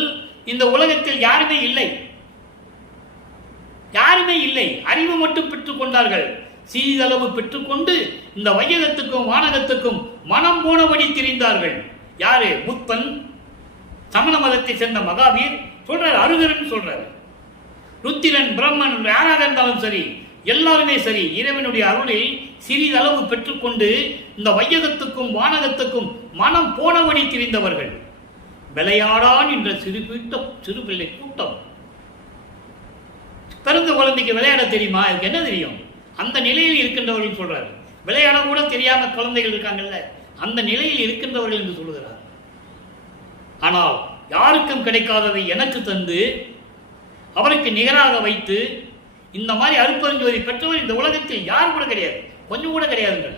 இந்த உலகத்தில் யாருமே இல்லை. யாருமே இல்லை. அறிவு மட்டும் பெற்றுக் கொண்டார்கள். சிறிதளவு பெற்றுக்கொண்டு இந்த வையகத்துக்கும் வானகத்துக்கும் மனம் போனபடி திரிந்தார்கள். யாரு? புத்தன், சமண மதத்தை சேர்ந்த மகாவீர் சொல்றாரு, அருகரன் சொல்றாரு, ருத்திரன், பிரம்மன், யாராக இருந்தாலும் சரி, எல்லாருமே சரி, இறைவனுடைய அருளில் சிறிதளவு பெற்றுக்கொண்டு இந்த வையகத்துக்கும் வானகத்துக்கும் மனம் போனபடி திரிந்தவர்கள். விளையாடான் என்ற சிறு பிள்ளை கூட்டம். பிறந்த குழந்தைக்கு விளையாட தெரியுமா? இதுக்கு என்ன தெரியும்? அந்த நிலையில் இருக்கின்றவர்கள் சொல்றாரு. விளையாட கூட தெரியாம குழந்தைகள் இருக்காங்கல்ல, அந்த நிலையில் இருக்கின்றவர்கள் என்று சொல்லுகிறார். ஆனால் யாருக்கும் கிடைக்காததை எனக்கு தந்து அவருக்கு நிகராக வைத்து இந்த மாதிரி அருட்பெருஞ்சோதி பெற்றவர் இந்த உலகத்தில் யார் கூட கிடையாது. கொஞ்சம் கூட கிடையாதுங்க.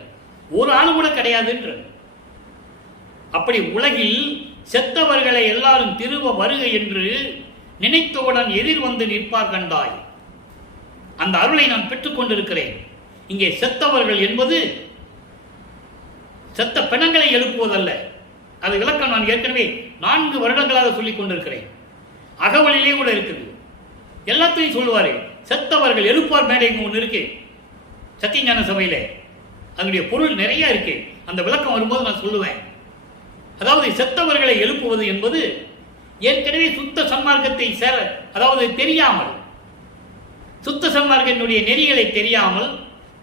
ஒரு ஆள் கூட கிடையாதுன்ற. அப்படி உலகில் செத்தவர்களை எல்லாரும் திரும்ப வருக என்று நினைத்தவுடன் எதிர் வந்து நிற்பார் கண்டாய். அந்த அருளை நான் பெற்றுக் கொண்டிருக்கிறேன். இங்கே செத்தவர்கள் என்பது செத்த பிணங்களை எழுப்புவதல்ல. அது விளக்கம் நான் ஏற்கனவே 4 வருடங்களாக சொல்லிக் கொண்டிருக்கிறேன். அகவலிலே கூட இருக்குது. எல்லாத்தையும் சொல்லுவாரு. செத்தவர்கள் எழுப்பார் மேடைக்கு ஒன்று இருக்கு சத்தியஞான சபையில. அதனுடைய பொருள் நிறைய இருக்கு. அந்த விளக்கம் வரும்போது நான் சொல்லுவேன். அதாவது செத்தவர்களை எழுப்புவது என்பது ஏற்கனவே சுத்த சன்மார்க்கத்தை அதாவது தெரியாமல், சுத்த சன்மார்க்கத்தினுடைய நெறிகளை தெரியாமல்,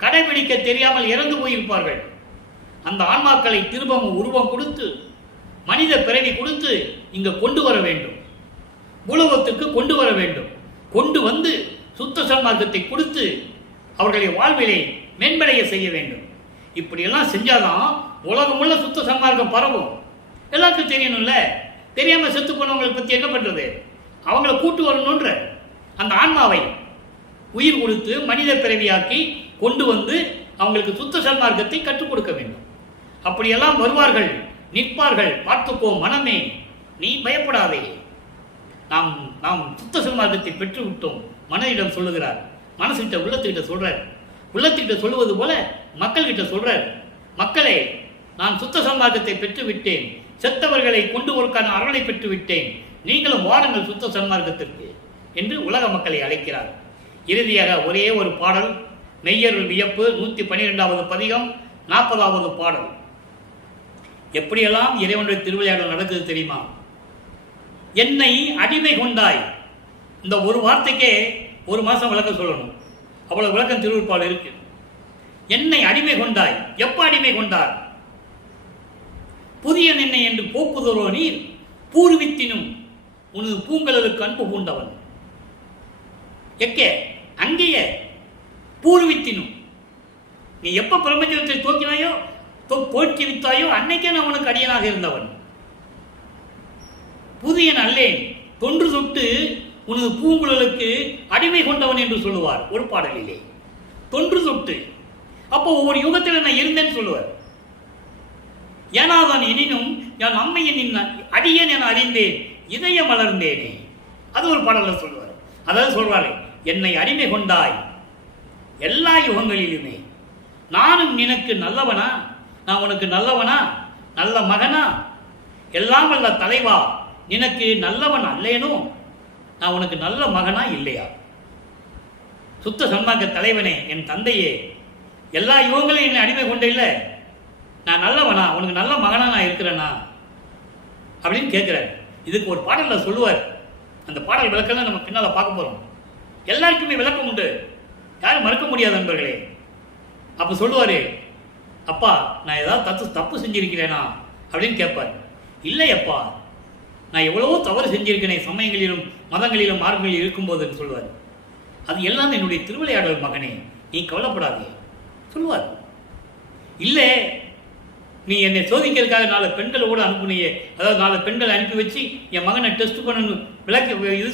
கடைபிடிக்க தெரியாமல் இறந்து போயிருப்பார்கள். அந்த ஆன்மாக்களை திரும்பவும் உருவம் கொடுத்து, மனித பிறவி கொடுத்து இங்க கொண்டு வர வேண்டும், பூலோகத்திற்கு கொண்டு வர வேண்டும். கொண்டு வந்து சுத்த சன்மார்க்கத்தை கொடுத்து அவர்களை வாழ்விலை மேம்படைய செய்ய வேண்டும். இப்படியெல்லாம் செஞ்சாதான் உலகமுள்ள சுத்த சன்மார்க்கம் பரவும். எல்லாருக்கும் தெரியணும்ல. தெரியாம செத்து போனவங்களை பத்தி என்ன பண்றது? அவங்களை கூட்டு வரணுன்ற அந்த ஆன்மாவை உயிர் கொடுத்து மனித பிறவியாக்கி கொண்டு வந்து அவங்களுக்கு சுத்த சன்மார்க்கத்தை கற்றுக் கொடுக்க வேண்டும். அப்படியெல்லாம் வருவார்கள், நிற்பார்கள். பார்த்துக்கோ மனமே, நீ பயப்படாதே, நாம் சுத்த சன்மார்க்கத்தை பெற்று விட்டோம் மனதிடம் சொல்லுகிறார். மனசுகிட்ட உள்ளத்துக்கிட்ட சொல்றார். உள்ளத்துக்கிட்ட சொல்லுவது போல மக்கள்கிட்ட சொல்றார். மக்களே, நான் சுத்த சன்மார்க்கத்தை பெற்று விட்டேன், செத்தவர்களை கொண்டு ஒருக்கான அருளை பெற்று விட்டேன், நீங்களும் வாருங்கள் சுத்த சன்மார்க்கத்திற்கு என்று உலக மக்களை அழைக்கிறார். இறுதியாக ஒரே ஒரு பாடல், மெய்யருள் வியப்பு, 112வது பதிகம், 40வது பாடல். எப்படியெல்லாம் இறைவனுடைய திருவிளையாடல் நடக்குது தெரியுமா? என்னை அடிமை கொண்டாய். இந்த ஒரு வார்த்தைக்கே 1 மாசம் விளக்கம் சொல்லணும். அவ்வளவு விளக்கம் திருவிற்பாடு இருக்கு. என்னை அடிமை கொண்டாய். எப்ப அடிமை கொண்டார்? புதிய நின்னை என்று போக்குதொரோ நீர் பூர்வித்தினும் உனது பூங்கலருக்கு அன்பு பூண்டவன். எக்கே அங்கேயே பூர்வித்தினும், நீ எப்ப பிரபஞ்சத்தை தோக்கினாயோ தோற்றுவித்தாயோ அன்னைக்கே நான் உனக்கு அடியனாக இருந்தவன். புதியன் அல்லேன், தொன்று தொட்டு உனது பூங்குழலுக்கு அடிமை கொண்டவன் என்று சொல்லுவார் ஒரு பாடலிலே. தொன்று தொட்டு, அப்போ ஒவ்வொரு யுகத்தில் நான் இருந்தேன்னு சொல்லுவார். ஏனாதான் எனினும் நான் அம்மையின் அடியேன் என அறிந்தேன், இதயம் வளர்ந்தேனே, அது ஒரு பாடல சொல்லுவார். அதாவது சொல்றாரு, என்னை அடிமை கொண்டாய் எல்லா யுகங்களிலுமே, நானும் நினக்கு நல்லவனா, நான் உனக்கு நல்லவனா, நல்ல மகனா, எல்லாம் வல்ல தலைவா, நினக்கு நல்லவன் அல்லேனோ, நான் உனக்கு நல்ல மகனா இல்லையா? சுத்த சன்மார்க்க தலைவனே, என் தந்தையே, எல்லா யுகங்களையும் என்னை அடிமை கொண்ட இல்லை, நான் நல்லவனா, உனக்கு நல்ல மகனா நான் இருக்கிறேனா அப்படின்னு கேட்கிறார். இதுக்கு ஒரு பாடல்ல சொல்லுவார். அந்த பாடல் விளக்கம் நம்ம பின்னால பார்க்க போறோம். எல்லாருக்குமே விளக்கம் உண்டு, யாரும் மறுக்க முடியாது நண்பர்களே. அப்ப சொல்லுவாரு, அப்பா நான் ஏதாவது தப்பு செஞ்சிருக்கிறேனா அப்படின்னு கேட்பார். இல்லை அப்பா, நான் எவ்வளவோ தவறு செஞ்சிருக்கிறேன் சமயங்களிலும் மதங்களிலும் மார்க்கங்களிலும் இருக்கும்போதுன்னு சொல்லுவார். அது எல்லாம் என்னுடைய திருவிளையாடல் மகனே, நீ கவலைப்படாதே சொல்லுவார். இல்லை, நீ என்னை சோதிக்கிறதுக்காக 4 பெண்களை கூட அனுப்புனியே, அதாவது 4 பெண்களை அனுப்பி வச்சு என் மகனை டெஸ்ட் பண்ணணும், விளக்கு இது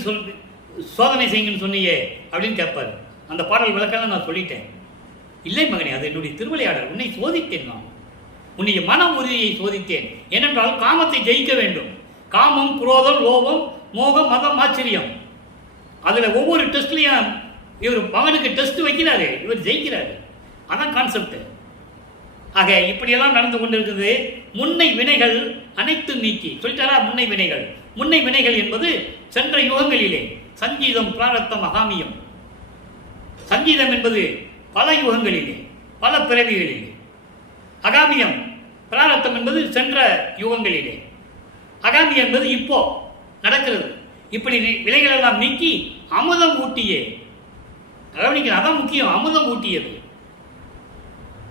சோதனை செய்யுங்கன்னு சொன்னியே அப்படின்னு கேட்பார். அந்த பாடல் விளக்கம் நான் சொல்லிட்டேன். இல்லை மகனே, அது என்னுடைய திருவிளையாடல், உன்னை சோதித்தேன், நான் உன்னுடைய மன உறுதியை சோதித்தேன். ஏனென்றால் காமத்தை ஜெயிக்க வேண்டும். காமம், குரோதம், லோபம், மோகம், மதம், ஆச்சரியம், அதுல ஒவ்வொரு டெஸ்ட்லையும் இவர் மகனுக்கு டெஸ்ட் வைக்கிறாரு, இவர் ஜெயிக்கிறாரு. அதான் கான்செப்ட். ஆக இப்படியெல்லாம் நடந்து கொண்டிருக்கிறது. முன்னை வினைகள் அனைத்து நீக்கி சொல்லிட்டாரா? முன்னை வினைகள், முன்னை வினைகள் என்பது சென்ற யுகங்களிலே சங்கீதம், பிராரத்தம், அகாமியம். சங்கீதம் என்பது பல யுகங்களிலே பல பிறவிகளிலே, அகாமியம் பிராரத்தம் என்பது சென்ற யுகங்களிலே, அகாமியம் என்பது இப்போ நடக்கிறது. இப்படி வினைகள் எல்லாம் நீக்கி அமுதம் ஊட்டியே, அதான் முக்கியம், அமுதம் ஊட்டியது.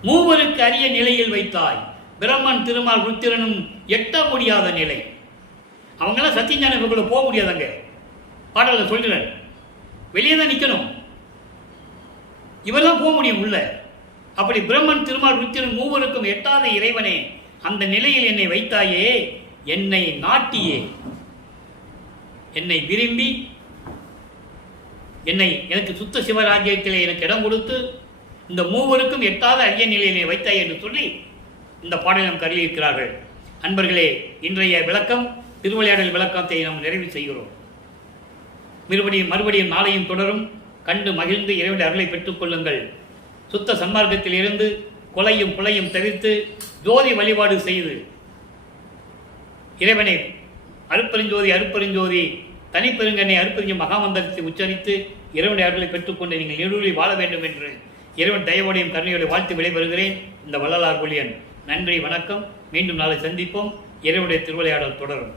மூவருக்கு அரிய நிலையில் வைத்தாய், பிரம்மன், திருமால், ருத்திரனும் எட்ட முடியாத நிலை. அவங்களாம் சத்தியஞான சபைக்குள்ள போக முடியாதாங்க. பாடல சொல்கிறார், வெளியே தான் நிற்கணும், இவரெல்லாம் போக முடியும் உள்ள. அப்படி பிரம்மன், திருமால், ருத்திரன் மூவருக்கும் எட்டாத இறைவனே, அந்த நிலையில் என்னை வைத்தாயே, என்னை நாட்டியே, என்னை விரும்பி, எனக்கு சுத்த சிவராஜ்யத்திலே எனக்கு இடம் கொடுத்து இந்த மூவருக்கும் எட்டாத அரிய நிலையிலே வைத்தாய் என்று சொல்லி இந்த பாடலை நமக்கு அருளியிருக்கிறார்கள். அன்பர்களே, இன்றைய விளக்கம் திருவிளையாடல் விளக்கத்தை நாம் நிறைவு செய்கிறோம். மறுபடியும் நாளையும் தொடரும். கண்டு மகிழ்ந்து இறைவனுடைய அருளை பெற்றுக் கொள்ளுங்கள். சுத்த சன்மார்க்கத்தில் இருந்து கொலையும் புலையும் தவிர்த்து ஜோதி வழிபாடு செய்து இறைவனை அருட்பெருஞ்சோதி அருட்பெருஞ்சோதி தனிப்பெருங்கனை அருட்பெருஞ்ச மகாமந்திரத்தை உச்சரித்து இறைவனுடைய அருளை பெற்றுக்கொண்டு நீங்கள் நீடூழி வாழ வேண்டும் என்று இறைவன் தயவோடையும் கருணையோடு வாழ்த்து விடைபெறுகிறேன். இந்த வள்ளலார் புலியன். நன்றி, வணக்கம். மீண்டும் நாளை சந்திப்போம். இறைவனுடைய திருவிளையாடல் தொடரும்.